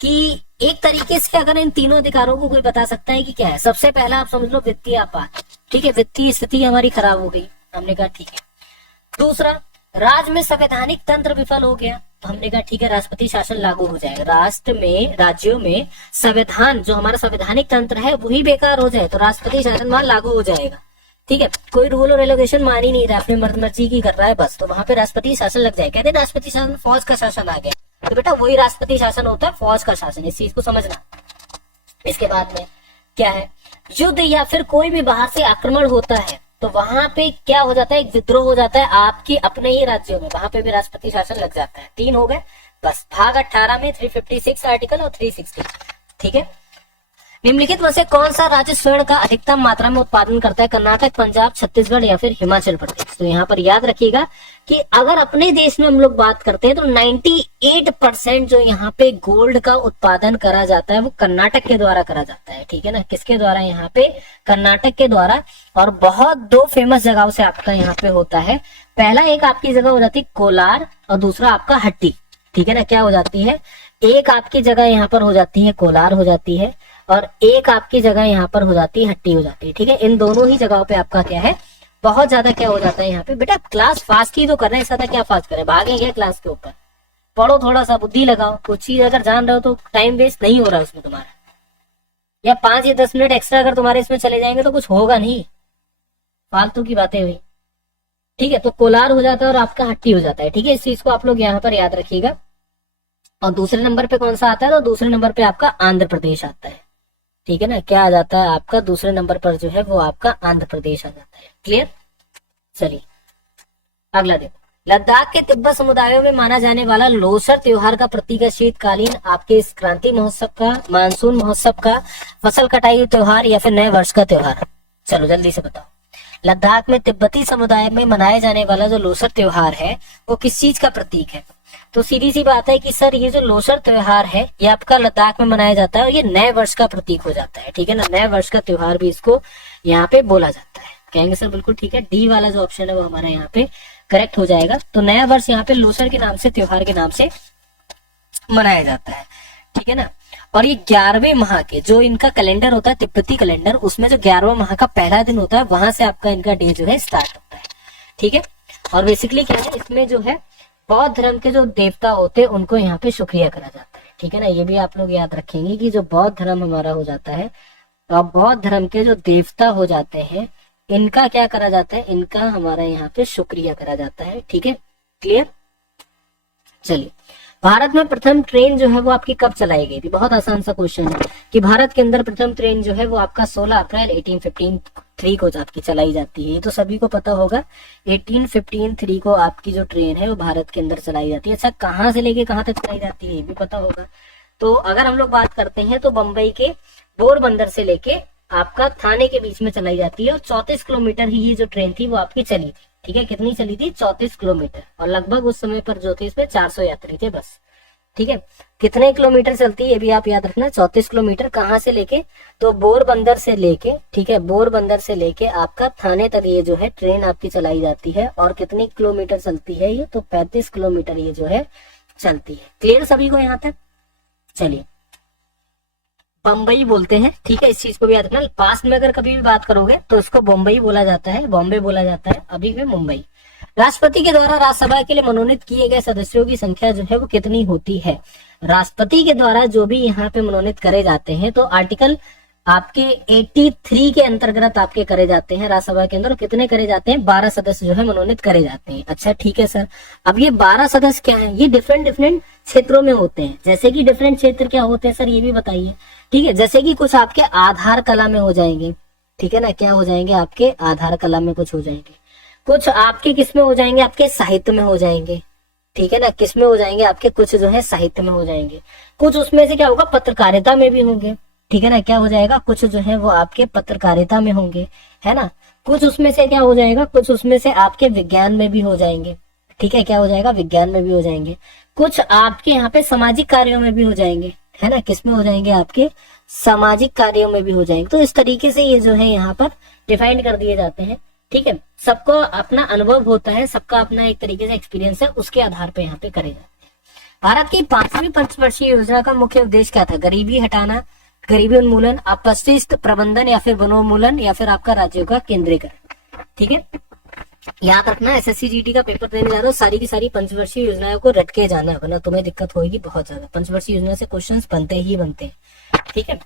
कि एक तरीके से अगर इन तीनों अधिकारों को कोई बता सकता है कि क्या है, सबसे पहला आप समझ लो वित्तीय आपात, ठीक है, वित्तीय स्थिति हमारी खराब हो गई, हमने कहा ठीक है। दूसरा, राज्य में संवैधानिक तंत्र विफल हो गया, तो हमने कहा ठीक है, राष्ट्रपति शासन लागू हो जाएगा। राष्ट्र में, राज्यों में संविधान जो हमारा संवैधानिक तंत्र है वही बेकार हो जाए तो राष्ट्रपति शासन वहां लागू हो जाएगा, ठीक है। कोई रूल और रेगुलेशन मान ही नहीं रहा, अपनी मर्जी की कर रहा है बस, तो वहां पे राष्ट्रपति शासन लग जाएगा। कहते राष्ट्रपति शासन, फौज का शासन आ गया, तो बेटा वही राष्ट्रपति शासन होता है, फौज का शासन, इस चीज को समझना। इसके बाद में क्या है? युद्ध या फिर कोई भी बाहर से आक्रमण होता है तो वहां पे क्या हो जाता है? एक विद्रोह हो जाता है आपकी अपने ही राज्यों में, वहां पे भी राष्ट्रपति शासन लग जाता है। 3 हो गए बस, भाग 18 में 356 आर्टिकल और 360, ठीक है। निम्नलिखित में से कौन सा राज्य स्वर्ण का अधिकतम मात्रा में उत्पादन करता है? कर्नाटक, पंजाब, छत्तीसगढ़ या फिर हिमाचल प्रदेश। तो यहाँ पर याद रखिएगा कि अगर अपने देश में हम लोग बात करते हैं तो 98% जो यहाँ पे गोल्ड का उत्पादन करा जाता है वो कर्नाटक के द्वारा करा जाता है, ठीक है ना। किसके द्वारा? यहाँ पे कर्नाटक के द्वारा। और बहुत 2 फेमस जगहों से आपका यहाँ पे होता है। पहला एक आपकी जगह हो जाती है कोलार और दूसरा आपका हट्टी, ठीक है ना। क्या हो जाती है? एक आपकी जगह यहाँ पर हो जाती है कोलार हो जाती है और एक आपकी जगह यहाँ पर हो जाती है हट्टी हो जाती है, ठीक है। इन दोनों ही जगहों पे आपका क्या है? बहुत ज्यादा क्या हो जाता है यहाँ पे? बेटा क्लास फास्ट ही तो कर रहे हैं, ऐसा क्या फास्ट करें, भागे क्या क्लास के ऊपर? पढ़ो, थोड़ा सा बुद्धि लगाओ, कुछ चीज अगर जान रहे हो तो टाइम वेस्ट नहीं हो रहा है उसमें तुम्हारा। या 5 या 10 मिनट एक्स्ट्रा अगर तुम्हारे इसमें चले जाएंगे तो कुछ होगा नहीं, फालतू की बातें हुई, ठीक है। तो कोलार हो जाता है और आपका हट्टी हो जाता है, ठीक है। इस चीज को आप लोग यहाँ पर याद रखिएगा। और दूसरे नंबर पे कौन सा आता है? तो दूसरे नंबर पे आपका आंध्र प्रदेश आता है, ठीक है ना। क्या आ जाता है आपका दूसरे नंबर पर जो है वो आपका आंध्र प्रदेश आ जाता है। क्लियर? चलिए अगला देखो, लद्दाख के तिब्बत समुदायों में माना जाने वाला लोसर त्योहार का प्रतीक है शीतकालीन आपके इस क्रांति महोत्सव का, मानसून महोत्सव का, फसल कटाई त्योहार या फिर नए वर्ष का त्योहार? चलो जल्दी से बताओ। लद्दाख में तिब्बती समुदाय में मनाए जाने वाला जो लोसर त्योहार है वो किस चीज का प्रतीक है? तो सीधी सी बात है कि सर ये जो लोसर त्योहार है ये आपका लद्दाख में मनाया जाता है और ये नए वर्ष का प्रतीक हो जाता है, ठीक है ना। नए वर्ष का त्योहार भी इसको यहाँ पे बोला जाता है। कहेंगे सर बिल्कुल ठीक है, डी वाला जो ऑप्शन है वो हमारा यहाँ पे करेक्ट हो जाएगा। तो नया वर्ष यहाँ पे लोसर के नाम से, त्योहार के नाम से मनाया जाता है, ठीक है ना। और ये 11वें माह के जो इनका कैलेंडर होता है तिब्बती कैलेंडर, उसमें जो 11वां माह का पहला दिन होता है वहां से आपका इनका डे जो है स्टार्ट होता है, ठीक है। और बेसिकली क्या है, इसमें जो है बौद्ध धर्म के जो देवता होते हैं उनको यहाँ पे शुक्रिया करा जाता है, ठीक है ना। ये भी आप लोग याद रखेंगे कि जो बौद्ध धर्म हमारा हो जाता है, तो अब बौद्ध धर्म के जो देवता हो जाते हैं इनका क्या करा जाता है, इनका हमारा यहाँ पे शुक्रिया करा जाता है, ठीक है। क्लियर। चलिए, भारत में प्रथम ट्रेन जो है वो आपकी कब चलाई गई थी? बहुत आसान सा क्वेश्चन है कि भारत के अंदर प्रथम ट्रेन जो है वो आपका 16 अप्रैल 1853 को आपकी चलाई जाती है। ये तो सभी को पता होगा, 1853 को आपकी जो ट्रेन है वो भारत के अंदर चलाई जाती है। अच्छा, कहाँ से लेके कहाँ तक चलाई जाती है ये भी पता होगा। तो अगर हम लोग बात करते हैं तो बम्बई के पोरबंदर से लेके आपका थाने के बीच में चलाई जाती है और 34 किलोमीटर ही ये जो ट्रेन थी वो आपकी चली थी, ठीक है। कितनी चली थी? 34 किलोमीटर। और लगभग उस समय पर जो थे इसमें 400 यात्री थे बस, ठीक है। कितने किलोमीटर चलती है ये भी आप याद रखना, 34 किलोमीटर। कहाँ से लेके? तो पोरबंदर से लेके, ठीक है, पोरबंदर से लेके आपका थाने तक ये जो है ट्रेन आपकी चलाई जाती है। और कितनी किलोमीटर चलती है ये? तो 35 किलोमीटर ये जो है चलती है। क्लियर सभी को यहाँ तक? चलिए, बम्बई बोलते हैं, ठीक है, इस चीज को भी याद रखना। पास्ट में अगर कभी भी बात करोगे तो इसको बम्बई बोला जाता है, बॉम्बे बोला जाता है, अभी में मुंबई। राष्ट्रपति के द्वारा राज्यसभा के लिए मनोनीत किए गए सदस्यों की संख्या जो है वो कितनी होती है? राष्ट्रपति के द्वारा जो भी यहाँ पे मनोनीत करे जाते हैं तो आर्टिकल आपके 83 के अंतर्गत आपके करे जाते हैं राज्यसभा के अंदर। कितने करे जाते हैं? 12 सदस्य जो है मनोनीत करे जाते हैं। अच्छा ठीक है सर, अब ये 12 सदस्य क्या है? ये डिफरेंट डिफरेंट क्षेत्रों में होते हैं। जैसे कि डिफरेंट क्षेत्र क्या होते हैं सर ये भी बताइए, ठीक है। जैसे कि कुछ आपके आधार कला में हो जाएंगे, ठीक है ना, क्या हो जाएंगे आपके आधार कला में कुछ हो जाएंगे, कुछ आपके किस में हो जाएंगे, आपके साहित्य में हो जाएंगे, ठीक है ना, किस में हो जाएंगे आपके, कुछ जो है साहित्य में हो जाएंगे, कुछ उसमें से क्या होगा पत्रकारिता में भी होंगे, ठीक है ना, क्या हो जाएगा कुछ जो है वो आपके पत्रकारिता में होंगे, है ना, कुछ उसमें से क्या हो जाएगा, कुछ उसमें से आपके विज्ञान में भी हो जाएंगे, ठीक है, क्या हो जाएगा विज्ञान में भी हो जाएंगे, कुछ आपके यहाँ पे सामाजिक कार्यों में भी हो जाएंगे, है ना, किसमें हो जाएंगे आपके सामाजिक कार्यों में भी हो जाएंगे। तो इस तरीके से ये जो है यहाँ पर डिफाइन कर दिए जाते हैं, ठीक है। सबको अपना अनुभव होता है, सबका अपना एक तरीके से एक्सपीरियंस है, उसके आधार पर यहाँ पे करे जाते हैं। भारत की 5वीं पंचवर्षीय योजना का मुख्य उद्देश्य क्या था? गरीबी हटाना, गरीबी उन्मूलन, अपशिष्ट प्रबंधन या फिर वनोन्मूलन या फिर आपका राज्यों का केंद्रीकरण, ठीक है। याद रखना एसएससी जीडी का पेपर देने जा रहा हूँ, सारी की सारी पंचवर्षीय योजनाओं को रट के जाना, वरना तुम्हें दिक्कत होगी बहुत ज्यादा। पंचवर्षीय योजना से क्वेश्चंस बनते ही बनते हैं, ठीक है।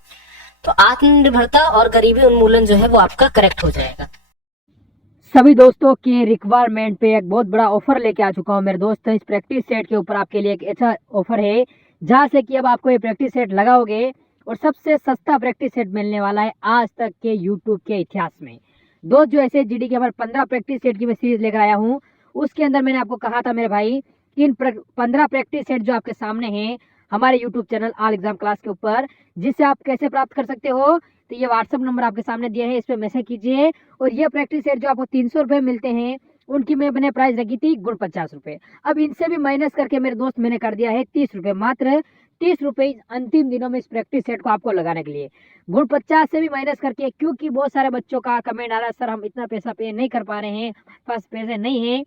तो आत्मनिर्भरता और गरीबी उन्मूलन जो है वो आपका करेक्ट हो जाएगा। सभी दोस्तों की रिक्वायरमेंट पे एक बहुत बड़ा ऑफर लेके आ चुका हूँ मेरे दोस्त। इस प्रैक्टिस सेट के ऊपर आपके लिए एक अच्छा ऑफर है, जहाँ से कि अब आपको ये प्रैक्टिस सेट लगाओगे और सबसे सस्ता प्रैक्टिस सेट मिलने वाला है आज तक के यूट्यूब के इतिहास में। दोस्त जो ऐसे जीडी के हमारे 15 प्रैक्टिस सेट की मैं सीरीज लेकर आया हूँ, उसके अंदर मैंने आपको कहा था मेरे भाई इन 15 प्रैक्टिस सेट जो आपके सामने हैं हमारे YouTube channel all exam class के ऊपर, जिससे आप कैसे प्राप्त कर सकते हो, तो ये व्हाट्सअप नंबर आपके सामने दिए हैं, इस पर मैसेज कीजिए। और ये प्रैक्टिस सेट जो आपको 300 रुपये मिलते हैं, उनकी मैंने प्राइस रखी थी गुण 50 रुपये। अब इनसे भी माइनस करके मेरे दोस्त मैंने कर दिया है 30 रुपये, मात्र 30 रुपये अंतिम दिनों में इस प्रैक्टिस सेट को आपको लगाने के लिए। गुण 50 से भी माइनस करके, क्योंकि बहुत सारे बच्चों का कमेंट आ रहा है सर हम इतना पैसा पे नहीं कर पा रहे हैं, पास पैसे नहीं है,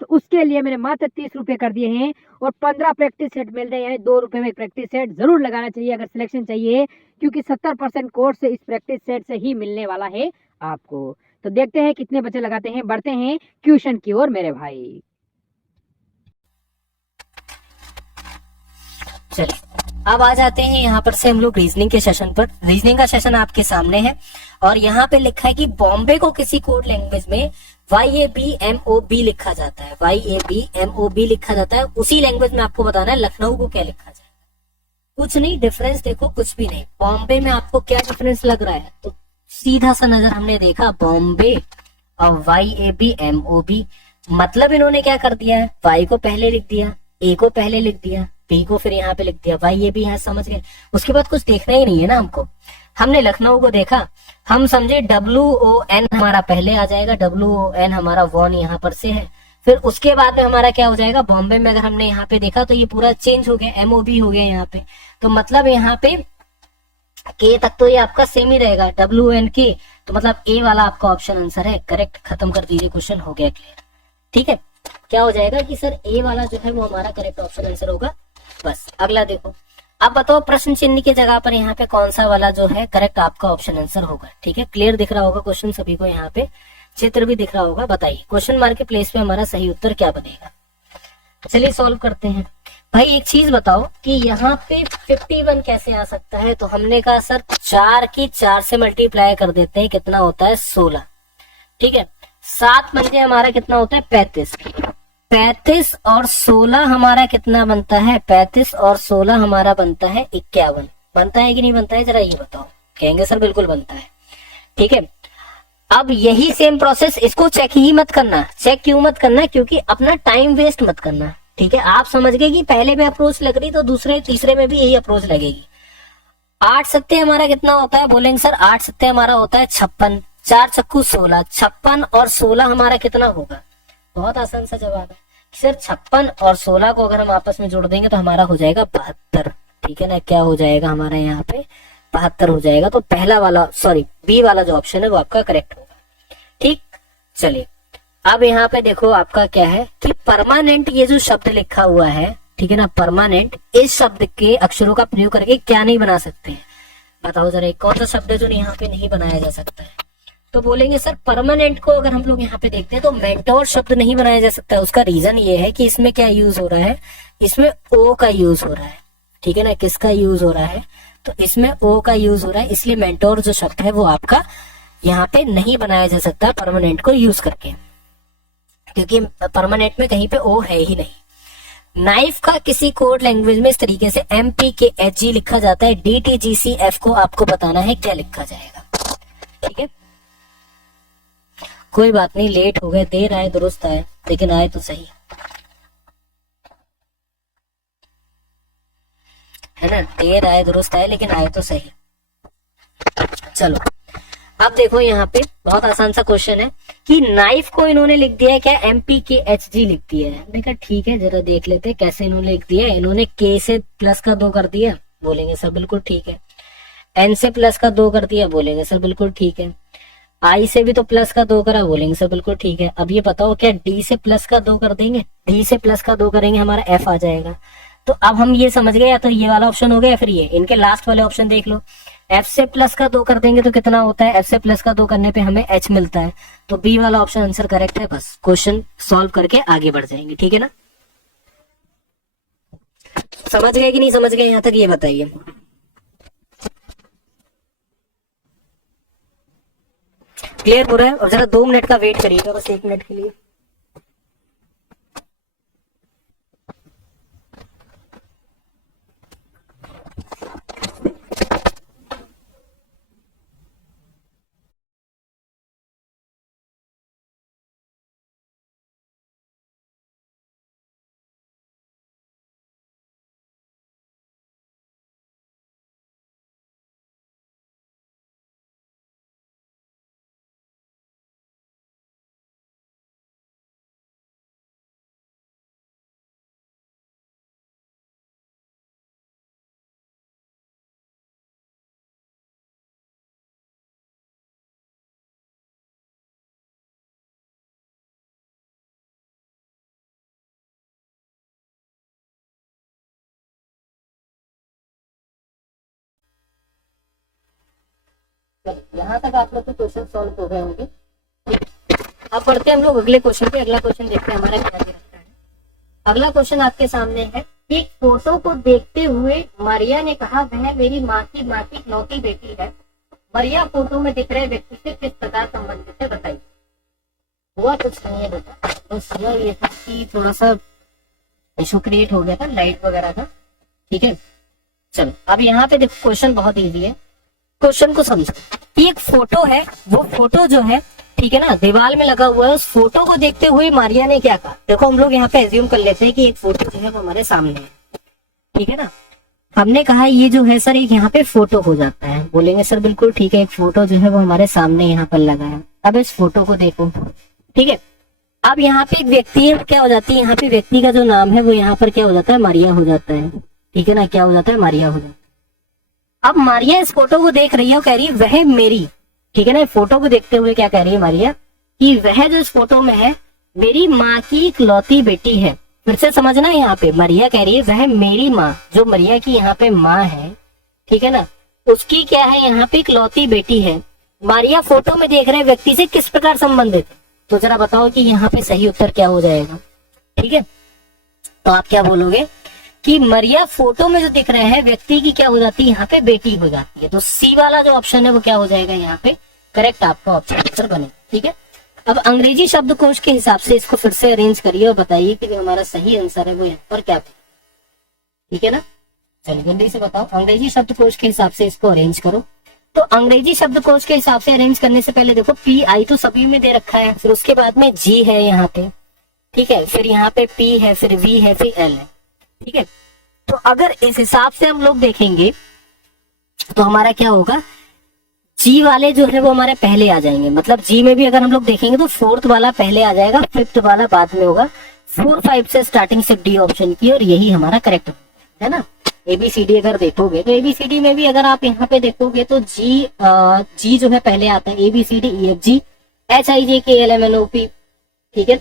तो उसके लिए मैंने मात्र 30 रुपये कर दिए हैं। और 15 प्रैक्टिस सेट मिल रहे हैं, 2 रुपये में एक प्रैक्टिस सेट जरूर लगाना चाहिए अगर सिलेक्शन चाहिए, क्योंकि 70% कोर्स इस प्रैक्टिस सेट से ही मिलने वाला है आपको। तो देखते हैं कितने बच्चे लगाते हैं, बढ़ते हैं क्वेश्चन की ओर मेरे भाई। चलिए अब आ जाते हैं यहाँ पर से हम लोग रीजनिंग के सेशन पर। रीजनिंग का सेशन आपके सामने है और यहाँ पे लिखा है कि बॉम्बे को किसी कोड लैंग्वेज में YABMOB लिखा जाता है, YABMOB लिखा जाता है। उसी लैंग्वेज में आपको बताना है लखनऊ को क्या लिखा जाएगा। कुछ नहीं, डिफरेंस देखो कुछ भी नहीं। बॉम्बे में आपको क्या डिफरेंस लग रहा है, तो सीधा सा नजर हमने देखा बॉम्बे और YABMOB। मतलब इन्होंने क्या कर दिया है, y को पहले लिख दिया, a को पहले लिख दिया, b को फिर यहाँ पे लिख दिया, भाई ये भी यहाँ समझ गए। उसके बाद कुछ देखना ही नहीं है ना हमको। हमने लखनऊ को देखा, हम समझे WON हमारा पहले आ जाएगा, WON हमारा वॉन यहाँ पर से है, फिर उसके बाद में हमारा क्या हो जाएगा, बॉम्बे में अगर हमने यहाँ पे देखा तो ये पूरा चेंज हो गया, MOB हो गया यहाँ पे। तो मतलब यहाँ पे के तक तो ये आपका सेम ही रहेगा, WNK, तो मतलब ए वाला आपका ऑप्शन आंसर है करेक्ट। खत्म कर दीजिए, क्वेश्चन हो गया क्लियर। ठीक है, क्या हो जाएगा कि सर ए वाला जो है वो हमारा करेक्ट ऑप्शन आंसर होगा। बस अगला देखो, अब बताओ प्रश्न चिन्ह की जगह पर यहाँ पे कौन सा वाला जो है करेक्ट आपका ऑप्शन आंसर होगा। ठीक है, क्लियर दिख रहा होगा क्वेश्चन सभी को, यहाँ पे चित्र भी दिख रहा होगा। बताइए क्वेश्चन मार्क के प्लेस पे हमारा सही उत्तर क्या बनेगा। चलिए सॉल्व करते हैं। भाई एक चीज बताओ कि यहाँ पे 51 कैसे आ सकता है, तो हमने कहा सर 4 की 4 से मल्टीप्लाई कर देते हैं, कितना होता है 16। ठीक है, 7 पंजे हमारा कितना होता है 35, 35 और 16 हमारा कितना बनता है, 35 और 16 हमारा बनता है 51। बनता है कि नहीं बनता है, जरा ये बताओ। कहेंगे सर बिल्कुल बनता है। ठीक है, अब यही सेम प्रोसेस, इसको चेक ही मत करना। चेक क्यों मत करना, क्योंकि अपना टाइम वेस्ट मत करना। ठीक है, आप समझ गए कि पहले में अप्रोच लग रही तो दूसरे तीसरे में भी यही अप्रोच लगेगी। 8 सत्ते हमारा कितना होता है, बोलेंगे सर 8 सत्ते हमारा होता है 56, 4 चक्कू 16, 56 और 16 हमारा कितना होगा। बहुत आसान सा जवाब है सर, 56 और 16 को अगर हम आपस में जोड़ देंगे तो हमारा हो जाएगा 72। ठीक है ना, क्या हो जाएगा हमारा यहाँ पे 72 हो जाएगा। तो पहला वाला सॉरी बी वाला जो ऑप्शन है वो आपका करेक्ट होगा। ठीक, चलिए अब यहाँ पे देखो आपका क्या है कि परमानेंट ये जो शब्द लिखा हुआ है, ठीक है ना, परमानेंट, इस शब्द के अक्षरों का प्रयोग करके क्या नहीं बना सकते हैं, बताओ जरा। कौन सा शब्द है जो यहाँ पे नहीं बनाया जा सकता है, तो बोलेंगे सर परमानेंट को अगर हम लोग यहाँ पे देखते हैं तो मेंटोर शब्द नहीं बनाया जा सकता है। उसका रीजन ये है कि इसमें क्या यूज हो रहा है, इसमें ओ का यूज हो रहा है। ठीक है ना, किसका यूज हो रहा है, तो इसमें ओ का यूज हो रहा है, इसलिए मेंटोर जो शब्द है वो आपका यहाँ पे नहीं बनाया जा सकता परमानेंट को यूज करके, क्योंकि परमानेंट में कहीं पे ओ है ही नहीं। नाइफ का किसी कोड लैंग्वेज में इस तरीके से MPKHG लिखा जाता है, DTGCF को आपको बताना है क्या लिखा जाएगा। ठीक है, कोई बात नहीं, लेट हो गए, देर आए दुरुस्त आए, लेकिन आए तो सही, है ना, देर आए दुरुस्त आए लेकिन आए तो सही। चलो अब देखो यहाँ पे बहुत आसान सा क्वेश्चन है कि नाइफ को इन्होंने लिख दिया है क्या, MPKHG लिख दिया है। देखा ठीक है, जरा देख लेते हैं कैसे इन्होंने लिख दिया है। इन्होंने K से प्लस का 2 कर दिया, बोलेंगे सर बिल्कुल ठीक है। N से प्लस का 2 कर दिया, बोलेंगे सर बिल्कुल ठीक है। I से भी तो प्लस का 2 करा, बोलेंगे सर बिल्कुल ठीक है। अब ये बताओ क्या D से प्लस का 2 कर देंगे, D से प्लस का 2 करेंगे हमारा F आ जाएगा। तो अब हम ये समझ गए, या तो ये वाला ऑप्शन हो गया या फिर ये, इनके लास्ट वाले ऑप्शन देख लो। F से प्लस का 2 कर देंगे तो कितना होता है, F से प्लस का 2 करने पे हमें H मिलता है, तो B वाला ऑप्शन आंसर करेक्ट है। बस क्वेश्चन सॉल्व करके आगे बढ़ जाएंगे। ठीक है ना, समझ गए कि नहीं समझ गए यहाँ तक, ये बताइए। क्लियर हो रहा है, और जरा 2 मिनट का वेट करिएगा, बस 1 मिनट के लिए। यहाँ तक आप लोग के क्वेश्चन सॉल्व हो गए होंगे। अब बढ़ते हैं हम लोग अगले क्वेश्चन पे। अगला क्वेश्चन देखते हैं हमारा क्या दे रखा है। अगला क्वेश्चन आपके सामने है, एक फोटो को देखते हुए मारिया ने कहा वह मेरी माँ की इकलौती बेटी है। मारिया फोटो में दिख रहे व्यक्ति से किस प्रकार संबंधित है, बताइए। हुआ कुछ नहीं है बेटा, बस हुआ ये था कि थोड़ा सा इशू क्रिएट हो गया था लाइट वगैरह का। ठीक है, चलो अब यहाँ पे देखो क्वेश्चन बहुत इजी है, क्वेश्चन को समझो। एक फोटो है, वो फोटो जो है ठीक है ना, दीवार में लगा हुआ है। उस फोटो को देखते हुए मारिया ने क्या कहा, देखो हम लोग यहाँ पे एज्यूम कर लेते हैं कि एक फोटो जो है वो हमारे सामने है, ठीक है ना। हमने कहा ये जो है सर एक यहाँ पे फोटो हो जाता है, बोलेंगे सर बिल्कुल ठीक है, एक फोटो जो है वो हमारे सामने यहाँ पर लगा है। अब इस फोटो को देखो, ठीक है। अब यहाँ पे एक व्यक्ति है, क्या हो जाती है, यहाँ पे व्यक्ति का जो नाम है वो यहाँ पर क्या हो जाता है, मारिया हो जाता है, ठीक है ना, क्या हो जाता है, मारिया हो जाता है। अब मारिया इस फोटो को देख रही है और कह रही है वह मेरी, ठीक है ना, फोटो को देखते हुए क्या कह रही है मारिया कि वह जो इस फोटो में है मेरी माँ की इकलौती बेटी है। फिर से समझना, यहाँ पे मारिया कह रही है वह मेरी माँ, जो मारिया की यहाँ पे माँ है, ठीक है ना, उसकी क्या है यहाँ पे इकलौती बेटी है। मारिया फोटो में देख रहे व्यक्ति से किस प्रकार संबंधित, तो जरा बताओ कि यहाँ पे सही उत्तर क्या हो जाएगा, ठीक है। तो आप क्या बोलोगे कि मारिया फोटो में जो दिख रहे हैं व्यक्ति की क्या हो जाती है, यहाँ पे बेटी हो जाती है। तो सी वाला जो ऑप्शन है वो क्या हो जाएगा, यहाँ पे करेक्ट आपका ऑप्शन आंसर बनेगा, ठीक है। अब अंग्रेजी शब्दकोश के हिसाब से इसको फिर से अरेंज करिए और बताइए कि जो हमारा सही आंसर है वो यहाँ पर क्या, ठीक है ना। चलिए जल्दी से बताओ, अंग्रेजी शब्दकोश के हिसाब से इसको अरेंज करो। तो अंग्रेजी शब्दकोश के हिसाब से अरेंज करने से पहले देखो पी आई तो सभी में दे रखा है, फिर उसके बाद में जी है यहाँ पे, ठीक है, फिर यहाँ पे पी है, फिर वी है, फिर एल है, ठीक है। तो अगर इस हिसाब से हम लोग देखेंगे तो हमारा क्या होगा, जी वाले जो है वो हमारे पहले आ जाएंगे, मतलब जी में भी अगर हम लोग देखेंगे तो फोर्थ वाला पहले आ जाएगा, फिफ्थ वाला बाद में होगा। 4 5 से स्टार्टिंग से डी ऑप्शन की, और यही हमारा करेक्ट है ना। एबीसीडी अगर देखोगे तो एबीसीडी में भी अगर आप यहाँ पे देखोगे तो जी जो है पहले आता है, A B C D E F G H I J K L M N O P, ठीक है।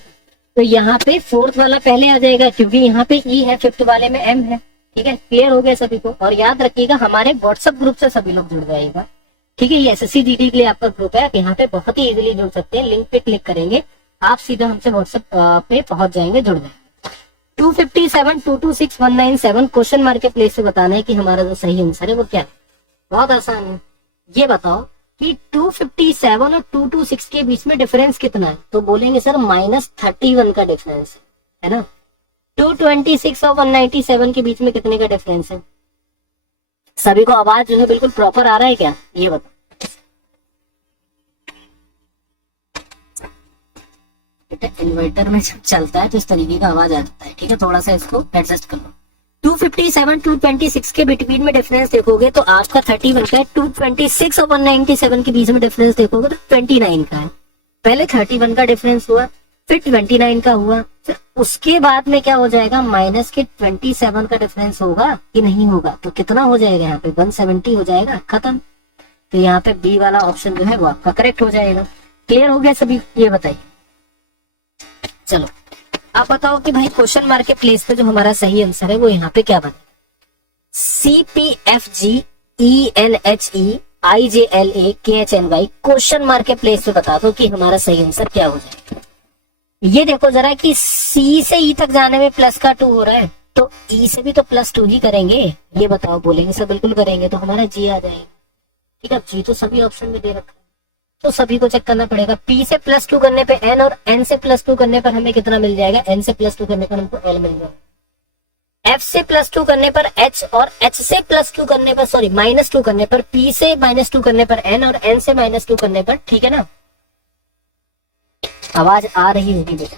तो यहाँ पे फोर्थ वाला पहले आ जाएगा क्योंकि यहाँ पे ई है, फिफ्थ वाले में एम है, ठीक है। क्लियर हो गया सभी को, और याद रखिएगा हमारे व्हाट्सएप ग्रुप से सभी लोग जुड़ जाएगा, ठीक है। ये एसएससी जीडी के लिए आपका ग्रुप है, आप यहाँ पे बहुत ही इजीली जुड़ सकते हैं। लिंक पे क्लिक करेंगे आप सीधा हमसे व्हाट्सएप पे पहुंच जाएंगे, जुड़ जाएंगे। 257 226 197 क्वेश्चन मार्क के प्लेस से बताना है कि हमारा जो सही आंसर है वो क्या है। बहुत आसान है, ये बताओ कि 257 और 226 के बीच में डिफरेंस कितना है, तो बोलेंगे सर -31 का डिफरेंस है ना। 226 और 197 के बीच में कितने का डिफरेंस है, सभी को आवाज जो है बिल्कुल प्रॉपर आ रहा है क्या, ये बताओ। इन्वर्टर में जब चलता है तो इस तरीके का आवाज आ जाता है, ठीक है, थोड़ा सा इसको एडजस्ट कर लो। 257 226 के बिटवीन में डिफरेंस देखोगे तो आपका 31 का है। 226 और 197 के बीच में डिफरेंस देखोगे तो 29 का है। पहले 31 का डिफरेंस हुआ, फिर 29 का हुआ, फिर उसके बाद में क्या हो जाएगा, माइनस के 27 का डिफरेंस होगा कि नहीं होगा, तो कितना हो जाएगा यहाँ पे 170 हो जाएगा, खत्म। तो यहाँ पे बी वाला ऑप्शन जो है वो आपका करेक्ट हो जाएगा। क्लियर हो गया सभी, ये बताइए। चलो आप बताओ कि भाई क्वेश्चन मार्क के प्लेस पे जो हमारा सही आंसर है वो यहाँ पे क्या बने, CPFGENHEIJLAKHNY क्वेश्चन मार्क के प्लेस पे बता दो कि हमारा सही आंसर क्या हो जाएगा। ये देखो जरा कि C से E तक जाने में प्लस का 2 हो रहा है, तो E से भी तो +2 ही करेंगे, ये बताओ। बोलेंगे सर बिल्कुल करेंगे, तो हमारा G आ जाएगा, ठीक है। G तो सभी ऑप्शन में दे रखा है तो सभी को चेक करना पड़ेगा। P से +2 करने पे N और N से +2 करने पर हमें कितना मिल जाएगा, N से +2 करने पर हमको L मिल जाएगा। F से +2 करने पर H और H से +2 करने पर -2 करने पर P से -2 करने पर N और N से -2 करने पर, ठीक है ना। आवाज आ रही होगी बेटा,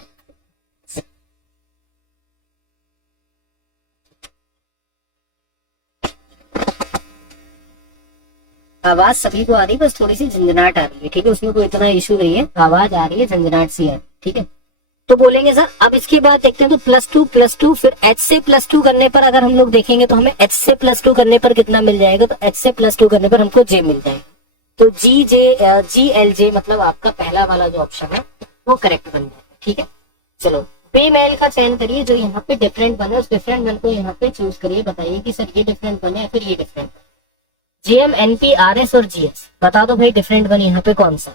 आवाज सभी को आ रही है, बस थोड़ी सी झंझनाहट आ रही है, ठीक है, उसमें कोई इतना इशू नहीं है, आवाज आ रही है, झंझनाहट सी है, ठीक है। तो बोलेंगे सर अब इसके बाद देखते हैं तो +2 फिर H से +2 करने पर अगर हम लोग देखेंगे तो हमें H से +2 करने पर कितना मिल जाएगा, तो H से +2 करने पर हमको J मिल जाएगा। तो GLJ मतलब आपका पहला वाला जो ऑप्शन है वो करेक्ट बन जाएगा, ठीक है। चलो बेमेल का चयन करिए, जो यहाँ पे डिफरेंट बने उस डिफरेंट वन को यहाँ पे चूज करिए, बताइए कि सर ये डिफरेंट बने या फिर ये डिफरेंट। JM NP RS और GS बता दो भाई डिफरेंट वन यहाँ पे कौन सा।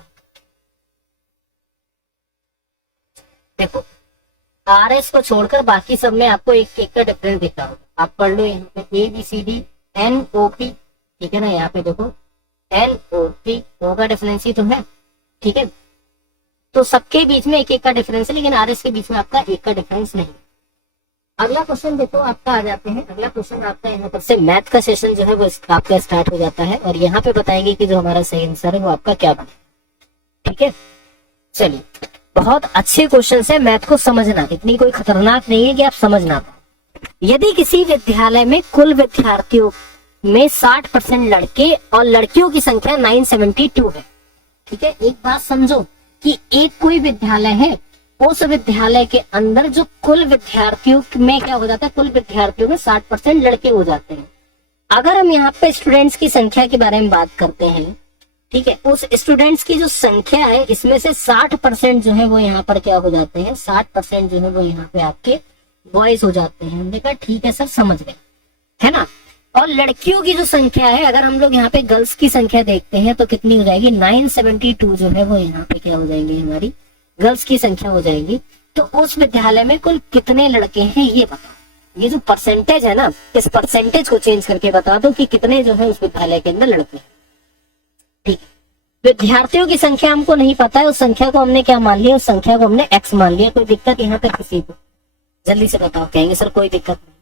देखो RS को छोड़कर बाकी सब में आपको एक एक का डिफरेंस दिख रहा होगा, आप पढ़ लो यहाँ पे ABCD NOP, ठीक है ना। यहाँ पे देखो NOP होगा डिफरेंस ही तो है, ठीक है। तो सबके बीच में एक एक का डिफरेंस है, लेकिन RS के बीच में आपका एक का डिफरेंस नहीं। अगला क्वेश्चन देखो आपका आ जाते हैं, अगला क्वेश्चन आपका यहाँ पर से मैथ का सेशन जो है वो आपका स्टार्ट हो जाता है, और यहाँ पे बताएंगे कि जो हमारा सही आंसर है वो आपका क्या बना, ठीक है। चलिए, बहुत अच्छे क्वेश्चन है, मैथ को समझना इतनी कोई खतरनाक नहीं है कि आप समझना पाओ। यदि किसी विद्यालय में कुल विद्यार्थियों में 60% लड़के और लड़कियों की संख्या 972 है, ठीक है, एक बात समझो कि एक कोई विद्यालय है, उस विद्यालय के अंदर जो कुल विद्यार्थियों में क्या हो जाता है, कुल विद्यार्थियों में 60% लड़के हो जाते हैं। अगर हम यहाँ पे स्टूडेंट्स की संख्या के बारे में बात करते हैं, ठीक है, उस स्टूडेंट्स की जो संख्या है इसमें से 60% जो है वो यहाँ पर क्या हो जाते हैं, 60% जो है वो यहाँ पे आपके बॉयज हो जाते हैं। हमने कहा ठीक है सर, समझ गए, है ना। और लड़कियों की जो संख्या है, अगर हम लोग यहाँ पे गर्ल्स की संख्या देखते हैं तो कितनी हो जाएगी, 972 जो है वो यहाँ पे क्या हो जाएंगी, हमारी गर्ल्स की संख्या हो जाएगी। तो उस विद्यालय में कुल कितने लड़के हैं ये बताओ। ये जो परसेंटेज है ना, इस परसेंटेज को चेंज करके बता दो कि कितने जो है उस विद्यालय के अंदर लड़के हैं। ठीक, विद्यार्थियों की संख्या हमको नहीं पता है, उस संख्या को हमने क्या मान लिया, उस संख्या को हमने x मान लिया। कोई दिक्कत यहाँ पे किसी को, जल्दी से बताओ। कहेंगे सर कोई दिक्कत नहीं।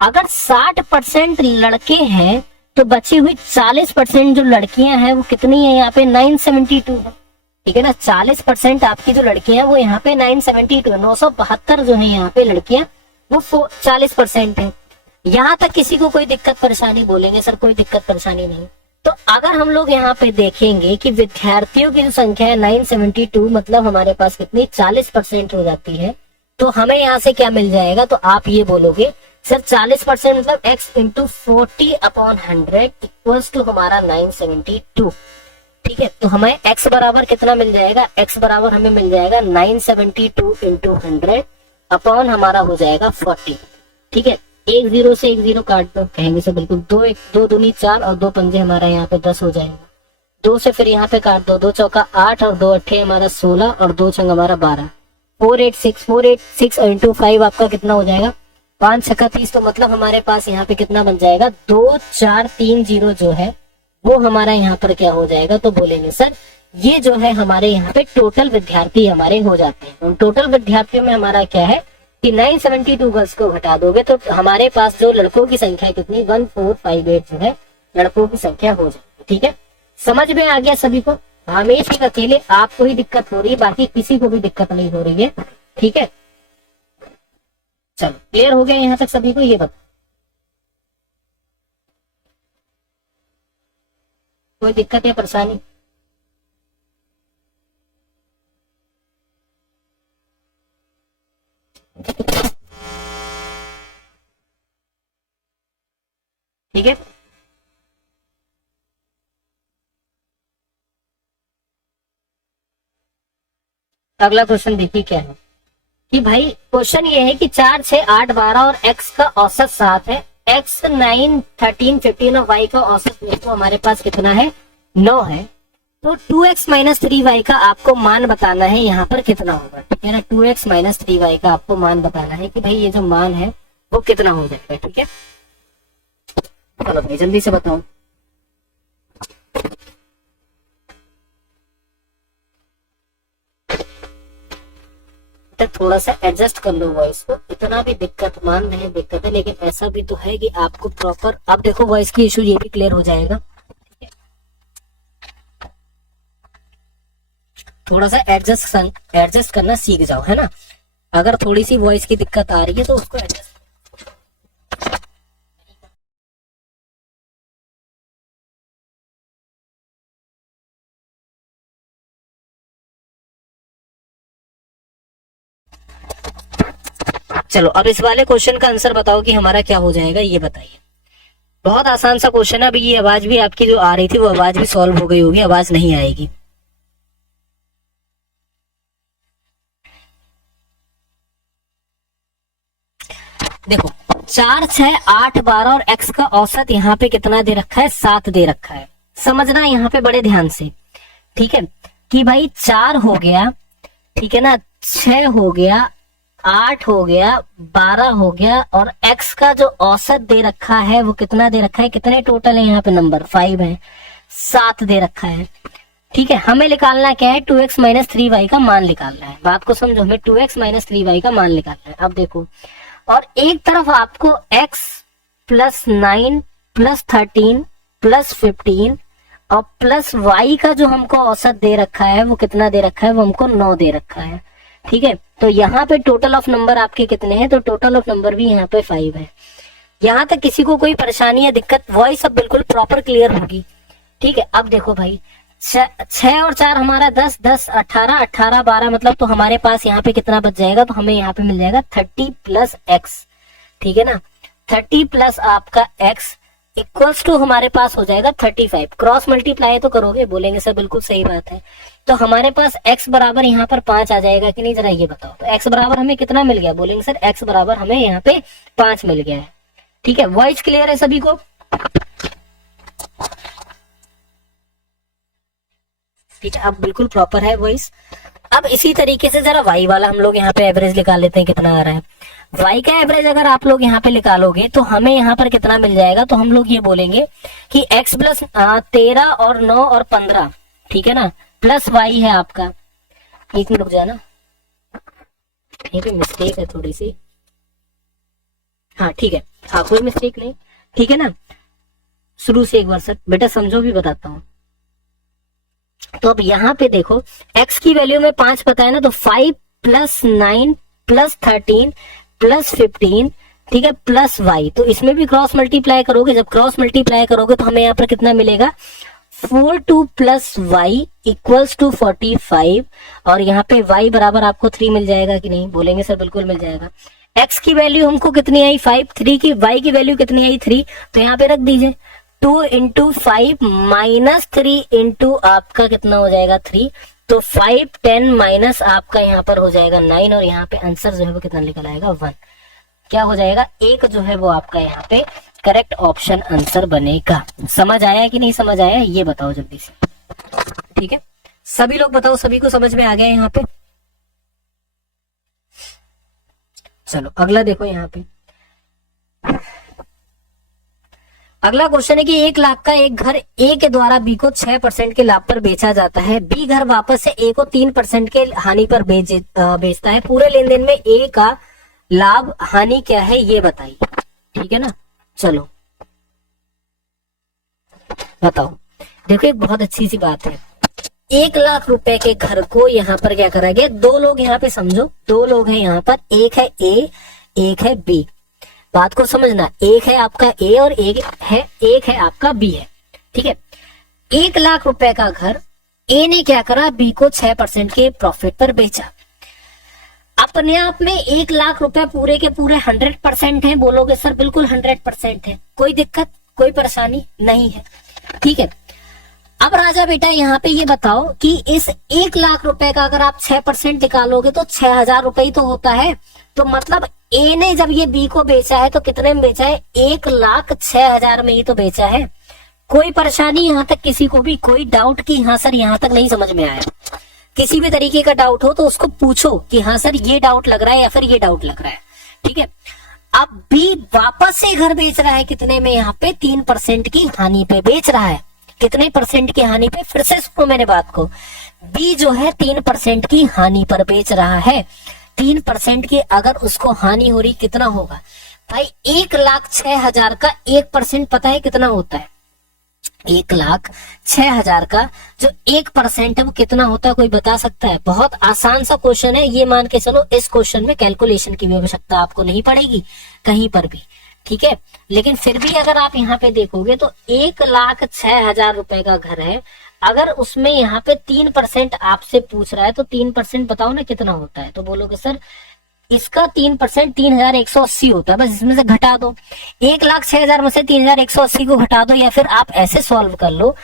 अगर 60% लड़के हैं तो बची हुई 40% जो लड़कियां हैं वो कितनी है, यहाँ पे 972 है, ठीक है ना। 40% आपकी जो लड़कियां हैं वो यहाँ पे 972 है, 972 जो है यहाँ पे लड़कियां वो 40% है। यहाँ तक किसी को कोई दिक्कत परेशानी, बोलेंगे सर कोई दिक्कत परेशानी नहीं। तो अगर हम लोग यहाँ पे देखेंगे कि विद्यार्थियों की जो संख्या है 972, मतलब हमारे पास कितनी 40% हो जाती है, तो हमें यहाँ से क्या मिल जाएगा, तो आप ये बोलोगे सर 40% मतलब x इंटू 40/100 इक्वल्स टू हमारा 972, ठीक है। तो हमें x बराबर कितना मिल जाएगा, x बराबर हमें मिल जाएगा 972 इंटू 100 अपॉन हमारा हो जाएगा 40, ठीक है। एक जीरो से एक जीरो काट दो, कहेंगे सर बिल्कुल, दो दूनी 4 और 2 पंजे हमारा यहाँ पे 10 हो जाएगा। 2 से फिर यहाँ पे काट दो, 2 चौका 8 और 2 अट्ठे हमारा 16 और 2 छंग हमारा 12, 486 इंटू 5 आपका कितना हो जाएगा, 5 छक्का 30। तो मतलब हमारे पास यहाँ पे कितना बन जाएगा, 2430 जो है वो हमारा यहाँ पर क्या हो जाएगा। तो बोलेंगे सर ये जो है हमारे यहाँ पे टोटल विद्यार्थी हमारे हो जाते हैं। टोटल विद्यार्थियों में हमारा क्या है कि 972 गर्ल्स को घटा दोगे तो हमारे पास जो लड़कों की संख्या कितनी, 1458 जो है लड़कों की संख्या हो जाएगी, ठीक है। समझ में आ गया सभी को। हमेशा अकेले आपको ही दिक्कत हो रही है, बाकी किसी को भी दिक्कत नहीं हो रही है, ठीक है। चलो क्लियर हो गया यहाँ तक सभी को, ये बता कोई दिक्कत या परेशानी। ठीक है, अगला क्वेश्चन देखिए क्या है कि भाई क्वेश्चन ये है कि 4, 6, 8, 12 और x का औसत 7 है, x 9, 13, 15 और y का औसत तो हमारे पास कितना है, 9 है। तो 2x माइनस 3y का आपको मान बताना है, यहाँ पर कितना होगा, ठीक है ना। 2x माइनस 3y का आपको मान बताना है कि भाई ये जो मान है वो कितना हो जाएगा, ठीक है। चलो भाई जल्दी से बताओ। थोड़ा सा एडजस्ट कर लो वॉइस को, इतना भी दिक्कत मान रहे हैं दिक्कत है, लेकिन ऐसा भी तो है कि आपको प्रॉपर, अब देखो वॉइस की इशू ये भी क्लियर हो जाएगा। थोड़ा सा एडजस्ट करना सीख जाओ, है ना। अगर थोड़ी सी वॉइस की दिक्कत आ रही है तो उसको एडजस्ट। चलो अब इस वाले क्वेश्चन का आंसर बताओ कि हमारा क्या हो जाएगा, ये बताइए। बहुत आसान सा क्वेश्चन है। अभी ये आवाज भी आपकी जो आ रही थी वो आवाज भी सॉल्व हो गई होगी, आवाज नहीं आएगी। देखो 4, 6, 8, 12 और x का औसत यहाँ पे कितना दे रखा है, 7 दे रखा है। समझना यहाँ पे बड़े ध्यान से, ठीक है, कि भाई 4 हो गया, ठीक है ना, 6 हो गया, 8 हो गया, 12 हो गया और x का जो औसत दे रखा है वो कितना दे रखा है, कितने टोटल है यहाँ पे नंबर 5 है, 7 दे रखा है, ठीक है। हमें निकालना क्या है, 2x माइनस 3y का मान निकालना है। बात को समझो, हमें 2x माइनस 3y का मान निकालना है। अब देखो, और एक तरफ आपको x प्लस 9 प्लस 13 प्लस 15 और प्लस y का जो हमको औसत दे रखा है वो कितना दे रखा है, वो हमको 9 दे रखा है। ठीक है, तो यहाँ पे टोटल ऑफ नंबर आपके कितने हैं, तो टोटल ऑफ नंबर भी यहाँ पे 5 है। यहाँ तक किसी को कोई परेशानी या दिक्कत, वॉइस सब बिल्कुल प्रॉपर क्लियर होगी। ठीक है, अब देखो भाई 6 और 4 हमारा 10, 10 18, 18 12, मतलब तो हमारे पास यहाँ पे कितना बच जाएगा, तो हमें यहाँ पे मिल जाएगा 30 प्लस x। ठीक है ना, 30 प्लस आपका x इक्वल्स टू हमारे पास हो जाएगा 35। क्रॉस मल्टीप्लाई तो करोगे, बोलेंगे सर बिल्कुल सही बात है। तो हमारे पास x बराबर यहाँ पर 5 आ जाएगा कि नहीं, जरा ये बताओ। तो x बराबर हमें कितना मिल गया, बोलेंगे सर x बराबर हमें यहाँ पे 5 मिल गया है। ठीक है, वॉइस क्लियर है सभी को? ठीक है, अब बिल्कुल प्रॉपर है वॉइस। अब इसी तरीके से जरा y वाला हम लोग यहाँ पे एवरेज निकाल लेते हैं, कितना आ रहा है। y का एवरेज अगर आप लोग यहाँ पे निकालोगे तो हमें यहाँ पर कितना मिल जाएगा, तो हम लोग ये बोलेंगे कि x प्लस 13 और 9 और 15, ठीक है ना, प्लस y है आपका। एक मिनट रुक जाना, यहीं पे मिस्टेक है थोड़ी सी। हाँ ठीक है, हाँ कोई मिस्टेक नहीं, ठीक है ना। शुरू से एक बार सर बेटा समझो, भी बताता हूँ। तो अब यहाँ पे देखो x की वैल्यू में 5 पता है ना, तो 5 प्लस 9 प्लस 13 प्लस 15, ठीक है, प्लस y। तो इसमें भी क्रॉस मल्टीप्लाई करोगे, जब क्रॉस मल्टीप्लाई करोगे तो हमें यहाँ पर कितना मिलेगा, 42 प्लस y इक्वल्स टू 45। और यहाँ पे y बराबर आपको 3 मिल जाएगा कि नहीं, बोलेंगे सर बिल्कुल मिल जाएगा। x की वैल्यू हमको कितनी आई 5, 3 की, y की वैल्यू कितनी आई 3, तो यहाँ पे रख दीजिए 2 इंटू 5 माइनस 3 इंटू आपका कितना हो जाएगा 3, तो 5 10 माइनस आपका यहाँ पर हो जाएगा 9, और यहाँ पे आंसर जो है वो कितना निकल आएगा 1। क्या हो जाएगा, एक जो है वो आपका यहाँ पे करेक्ट ऑप्शन आंसर बनेगा। समझ आया कि नहीं समझ आया, ये बताओ जल्दी से। ठीक है, सभी लोग बताओ, सभी को समझ में आ गया यहाँ पे? चलो अगला देखो यहाँ पे। अगला क्वेश्चन है कि 1 लाख का एक घर ए के द्वारा बी को 6% के लाभ पर बेचा जाता है। बी घर वापस से ए को 3% के हानि पर बेचता है। पूरे लेन देन में ए का लाभ हानि क्या है ये बताइए। ठीक है ना, चलो बताओ। देखो एक बहुत अच्छी सी बात है, 1 लाख रुपए के घर को यहाँ पर क्या करा गया, 2 लोग यहाँ पे समझो, 2 लोग हैं यहाँ पर, एक है ए एक है बी। बात को समझना, एक है आपका ए और एक है आपका बी है। ठीक है, 1 लाख रुपए का घर ए ने क्या करा, बी को 6% के प्रॉफिट पर बेचा। अपने आप में 1 लाख रुपए पूरे के पूरे 100% है, बोलोगे सर बिल्कुल 100% है, कोई दिक्कत कोई परेशानी नहीं है। ठीक है, अब राजा बेटा यहाँ पे ये बताओ कि इस 1 लाख रुपए का अगर आप 6% निकालोगे तो 6,000 रुपए ही तो होता है। तो मतलब ए ने जब ये बी को बेचा है तो कितने में बेचा है, 1,06,000 में ही तो बेचा है। कोई परेशानी यहाँ तक किसी को भी कोई डाउट कि हाँ सर यहाँ तक नहीं समझ में आया, किसी भी तरीके का डाउट हो तो उसको पूछो कि हाँ सर ये डाउट लग रहा है या फिर ये डाउट लग रहा है। ठीक है, अब बी वापस से घर बेच रहा है कितने में, यहाँ पे 3% की हानि पे बेच रहा है। कितने परसेंट की हानि पे, फिर से सुनो मेरे बात को, बी जो है 3% की हानि पर बेच रहा है। 3% की अगर उसको हानि हो रही कितना होगा भाई, 1,06,000 का 1% पता है कितना होता है, 1,06,000 का जो 1% है वो कितना होता है, कोई बता सकता है? बहुत आसान सा क्वेश्चन है, ये मान के चलो इस क्वेश्चन में कैलकुलेशन की भी आवश्यकता आपको नहीं पड़ेगी कहीं पर भी। ठीक है, लेकिन फिर भी अगर आप यहाँ पे देखोगे तो 1,06,000 रुपए का घर है, अगर उसमें यहाँ पे 3% आपसे पूछ रहा है तो 3% बताओ ना कितना होता है, तो बोलोगे सर इसका 3% 3,180 होता है, बस इसमें से घटा दो, 1,06,000 में से 3,180 को घटा दो, या फिर आप ऐसे सॉल्व कर लो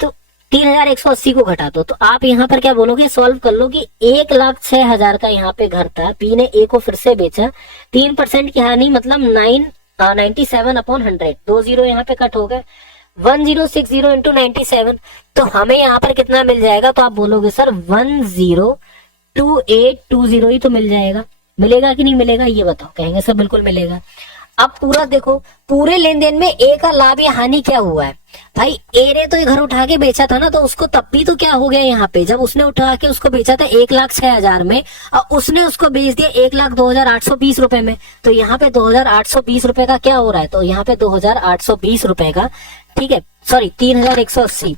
तो 3,180 को घटा दो, तो आप यहाँ पर क्या बोलोगे, सॉल्व कर लो कि 1,06,000 का यहाँ पे घर था, बी ने ए को फिर से बेचा, 3% की हानि मतलब 97/100, 2 जीरो यहाँ पे कट हो गए, 1060 इंटू 97, तो हमें यहाँ पर कितना मिल जाएगा, तो आप बोलोगे सर 102820 ही तो मिल जाएगा। मिलेगा कि नहीं मिलेगा ये बताओ, कहेंगे सर बिल्कुल मिलेगा। अब पूरा देखो, पूरे लेन देन में ए का लाभ या हानि क्या हुआ है भाई, ए ने तो ये घर उठा के बेचा था ना, तो उसको तब भी तो क्या हो गया, यहाँ पे जब उसने उठा के उसको बेचा था 1,06,000 में और उसने उसको बेच दिया 1,02,820 रुपए में, तो यहाँ पे 2,820 रुपए का क्या हो रहा है, तो यहाँ पे 2,820 रुपए का, ठीक है सॉरी 3,180,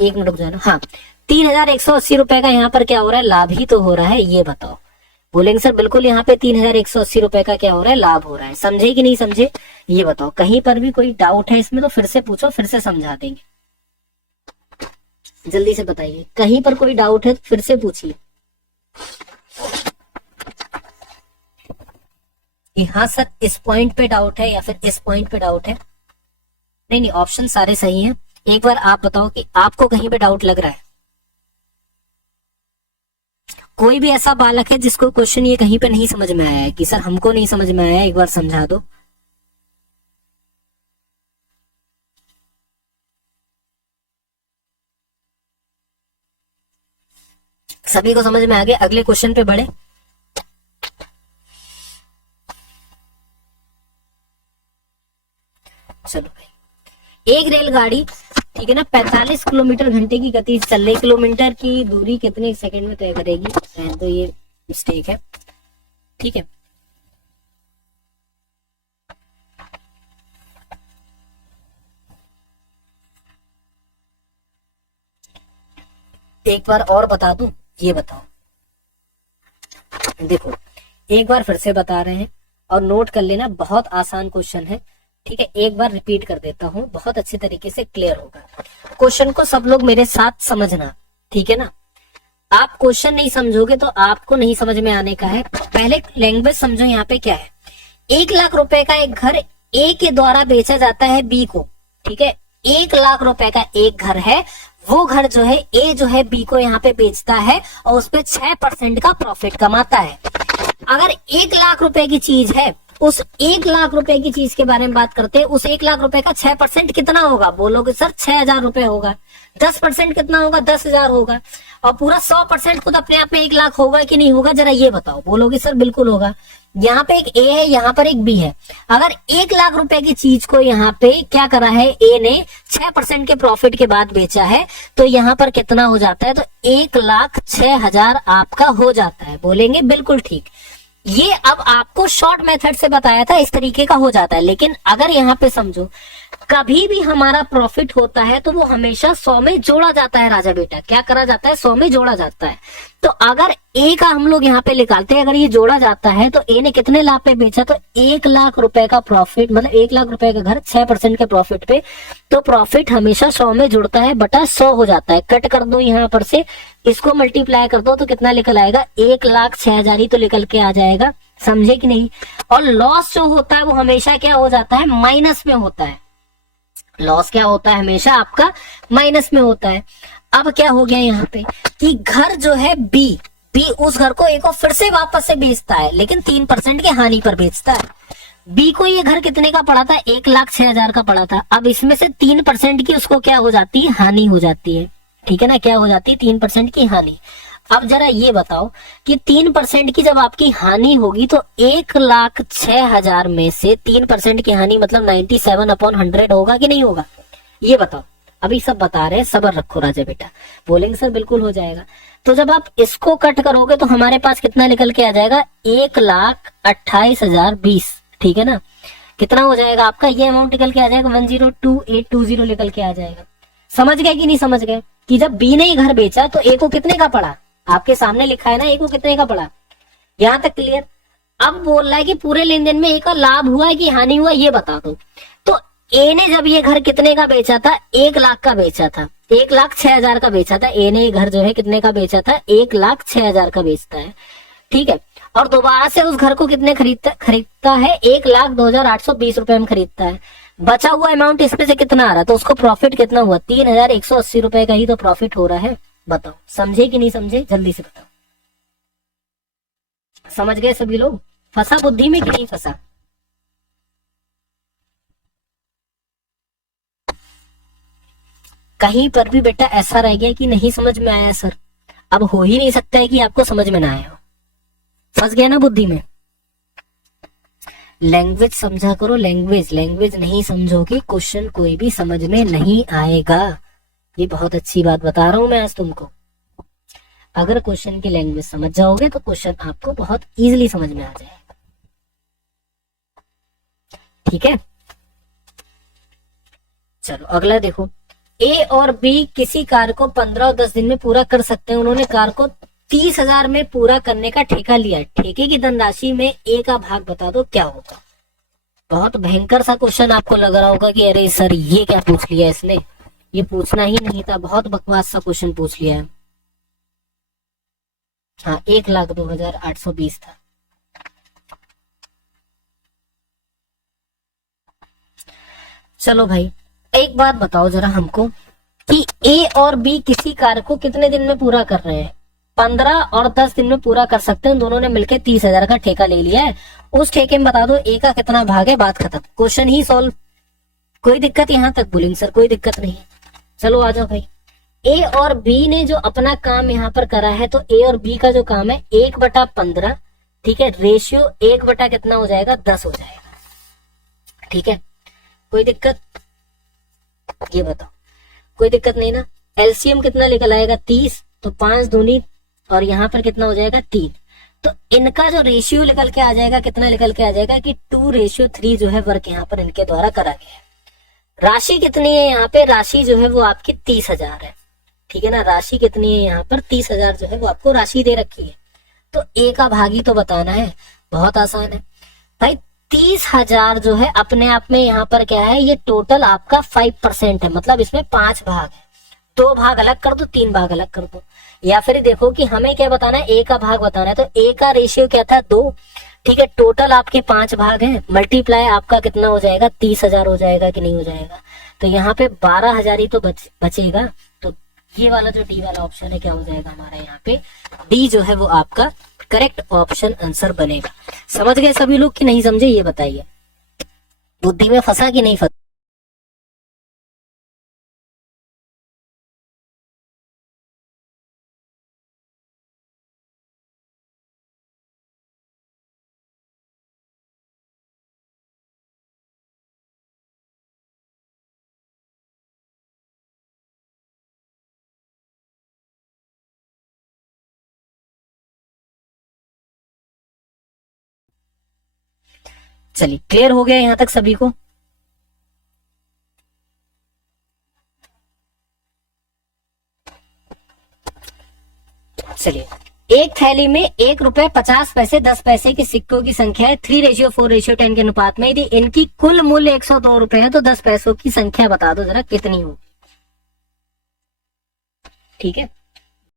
एक मिनट रुक जाना। हाँ, 3,180 रुपए का यहाँ पर क्या हो रहा है, लाभ ही तो हो रहा है, ये बताओ। बोलेंगे सर बिल्कुल यहाँ पे 3,180 रुपए का क्या हो रहा है, लाभ हो रहा है। समझे कि नहीं समझे, ये बताओ। कहीं पर भी कोई डाउट है इसमें तो फिर से पूछो, फिर से समझा देंगे। जल्दी से बताइए, कहीं पर कोई डाउट है तो फिर से पूछिए। हाँ सर इस पॉइंट पे डाउट है या फिर इस पॉइंट पे डाउट है। नहीं नहीं, ऑप्शन सारे सही हैं। एक बार आप बताओ कि आपको कहीं पे डाउट लग रहा है। कोई भी ऐसा बालक है जिसको क्वेश्चन ये कहीं पे नहीं समझ में आया है कि सर हमको नहीं समझ में आया है, एक बार समझा दो। सभी को समझ में आ गया, अगले क्वेश्चन पे बढ़े। चलो भाई, एक रेलगाड़ी ठीक है ना 45 किलोमीटर घंटे की गति से चल रही, किलोमीटर की दूरी कितने सेकंड में तय करेगी, तो ये मिस्टेक है। ठीक है, एक बार और बता दूं, ये बताओ। देखो एक बार फिर से बता रहे हैं और नोट कर लेना, बहुत आसान क्वेश्चन है। ठीक है, एक बार रिपीट कर देता हूँ, बहुत अच्छी तरीके से क्लियर होगा। क्वेश्चन को सब लोग मेरे साथ समझना, ठीक है ना। आप क्वेश्चन नहीं समझोगे तो आपको नहीं समझ में आने का है। पहले लैंग्वेज समझो, यहाँ पे क्या है। 1,00,000 रुपए का एक घर ए के द्वारा बेचा जाता है बी को। ठीक है, 1,00,000 रुपए का एक घर है, वो घर जो है ए जो है बी को यहाँ पे बेचता है और उस पे 6% का प्रॉफिट कमाता है। अगर 1,00,000 रुपए की चीज है, उस 1,00,000 रुपए की चीज के बारे में बात करते हैं, उस 1,00,000 रुपए का 6% कितना होगा, बोलोगे सर 6,000 रुपए होगा। 10% कितना होगा, 10,000 होगा। और पूरा 100% खुद अपने आप में 1,00,000 होगा कि नहीं होगा, जरा ये बताओ। बोलोगे सर बिल्कुल होगा। यहाँ पे एक ए है, यहाँ पर एक बी है। अगर 1,00,000 रुपए की चीज को यहाँ पे क्या करा है, ए ने 6% के प्रॉफिट के बाद बेचा है, तो यहाँ पर कितना हो जाता है, तो 1,06,000 आपका हो जाता है। बोलेंगे बिल्कुल ठीक। ये अब आपको शॉर्ट मेथड से बताया था, इस तरीके का हो जाता है। लेकिन अगर यहाँ पे समझो, कभी भी हमारा प्रॉफिट होता है तो वो हमेशा 100 में जोड़ा जाता है राजा बेटा। क्या करा जाता है, 100 में जोड़ा जाता है। तो अगर ए का हम लोग यहाँ पे निकालते हैं, अगर ये जोड़ा जाता है तो ए ने कितने लाख पे बेचा, तो 1,00,000 रुपए का प्रॉफिट, मतलब 1,00,000 रुपए का घर 6% के प्रॉफिट पे, तो प्रॉफिट हमेशा 100 में जुड़ता है, बटा 100 हो जाता है। कट कर दो यहाँ पर से, इसको मल्टीप्लाई कर दो तो कितना निकल आएगा, 1,06,000 ही तो निकल के आ जाएगा। समझे कि नहीं। और लॉस जो होता है वो हमेशा क्या हो जाता है, माइनस में होता है। लॉस क्या होता है, हमेशा आपका माइनस में होता है। अब क्या हो गया यहाँ पे कि घर जो है बी उस घर को ए को फिर से वापस से बेचता है, लेकिन 3% की हानि पर बेचता है। बी को ये घर कितने का पड़ा था, 1,06,000 का पड़ा था। अब इसमें से 3% की उसको क्या हो जाती है, हानि हो जाती है। ठीक है ना, क्या हो जाती है, 3% की हानि। अब जरा ये बताओ कि 3% की जब आपकी हानि होगी तो 1,06,000 में से 3% की हानि मतलब 97/100 होगा कि नहीं होगा, ये बताओ। अभी सब बता रहे हैं, सब्र रखो राजा बेटा। बोलेंगे सर बिल्कुल हो जाएगा। तो जब आप इसको कट करोगे तो हमारे पास कितना निकल के आ जाएगा, 1,28,020। ठीक है ना, कितना हो जाएगा आपका, ये अमाउंट निकल के आ जाएगा 102,820 निकल के आ जाएगा। समझ गए कि नहीं समझ गए कि जब बी ने घर बेचा तो ए को कितने का पड़ा, आपके सामने लिखा है ना, ए को कितने का पड़ा। यहां तक क्लियर। अब बोल रहा है कि पूरे लेन देन में ए का लाभ हुआ है कि हानि हुआ, ये बता दो। तो ए ने जब ये घर कितने का बेचा था, 1,00,000 का बेचा था, 1,06,000 का बेचा था। ए ने ये घर जो है कितने का बेचा था, 1,06,000 का बेचता है। ठीक है, और दोबारा से उस घर को कितने खरीदता है, 1,02,820 रुपए में खरीदता है। बचा हुआ अमाउंट इसमें से कितना आ रहा है, तो उसको प्रॉफिट कितना हुआ, 3,180 रुपए का ही तो प्रॉफिट हो रहा है। बताओ समझे कि नहीं समझे, जल्दी से बताओ। समझ गए सभी लोग, फंसा बुद्धि में कि नहीं फंसा। कहीं पर भी बेटा ऐसा रह गया कि नहीं समझ में आया सर, अब हो ही नहीं सकता है कि आपको समझ में ना आया हो। फंस गया ना बुद्धि में। लैंग्वेज समझा करो, लैंग्वेज नहीं समझोगे क्वेश्चन कोई भी समझ में नहीं आएगा। ये बहुत अच्छी बात बता रहा हूं मैं आज तुमको। अगर क्वेश्चन की लैंग्वेज समझ जाओगे तो क्वेश्चन आपको बहुत इजीली समझ में आ जाएगा। ठीक है, चलो अगला देखो। ए और बी किसी कार्य को 15 और 10 दिन में पूरा कर सकते हैं। उन्होंने कार्य को 30,000 में पूरा करने का ठेका लिया है। ठेके की धनराशि में ए का भाग बता दो क्या होगा। बहुत भयंकर सा क्वेश्चन आपको लग रहा होगा कि अरे सर ये क्या पूछ लिया इसने, ये पूछना ही नहीं था, बहुत बकवास सा क्वेश्चन पूछ लिया है। हाँ, 1,02,820 था। चलो भाई, एक बात बताओ जरा हमको कि ए और बी किसी कार्य को कितने दिन में पूरा कर रहे हैं? 15 और 10 दिन में पूरा कर सकते हैं। दोनों ने मिलकर 30,000 का ठेका ले लिया है। उस ठेके में बता दो ए का कितना भाग है, बात खत्म, क्वेश्चन ही सॉल्व। कोई दिक्कत यहां तक बोलेंगे सर? कोई दिक्कत नहीं है। चलो आ जाओ भाई। ए और बी ने जो अपना काम यहाँ पर करा है, तो ए और बी का जो काम है 1/15, ठीक है, रेशियो 1 कितना हो जाएगा, 10 हो जाएगा। ठीक है, कोई दिक्कत? ये बताओ, कोई दिक्कत नहीं ना? एलसीएम कितना निकल आएगा, 30, तो 5 दूनी और यहाँ पर कितना हो जाएगा, 3। तो इनका जो रेशियो निकल के आ जाएगा, कितना निकल के आ जाएगा कि 2:3 जो है वर्क यहाँ पर इनके द्वारा करा गया है। राशि कितनी है यहाँ पे? राशि जो है वो आपकी 30,000 है। ठीक है ना, राशि कितनी है यहाँ पर? 30,000 जो है वो आपको राशि दे रखी है। तो ए का भाग ही तो बताना है, बहुत आसान है भाई। 30,000 जो है अपने आप में यहाँ पर क्या है, ये टोटल आपका 5% है, मतलब इसमें 5 भाग है। 2 भाग अलग कर दो, 3 भाग अलग कर दो, या फिर देखो कि हमें क्या बताना है, ए का भाग बताना है। तो ए का रेशियो क्या था, 2। ठीक है, टोटल आपके 5 भाग हैं, मल्टीप्लाई आपका कितना हो जाएगा, 30,000 हो जाएगा कि नहीं हो जाएगा? तो यहाँ पे 12,000 ही तो बचेगा। तो ये वाला जो डी वाला ऑप्शन है क्या हो जाएगा हमारा, यहाँ पे डी जो है वो आपका करेक्ट ऑप्शन आंसर बनेगा। समझ गए सभी लोग कि नहीं समझे, ये बताइए। बुद्धि में फंसा कि नहीं फंसा? चलिए, क्लियर हो गया यहां तक सभी को? चलिए, एक थैली में 1 रुपए 50 पैसे 10 पैसे के सिक्कों की संख्या है 3:4:10 के अनुपात में। यदि इनकी कुल मूल्य 102 रुपए है तो 10 पैसों की संख्या बता दो जरा कितनी होगी। ठीक है,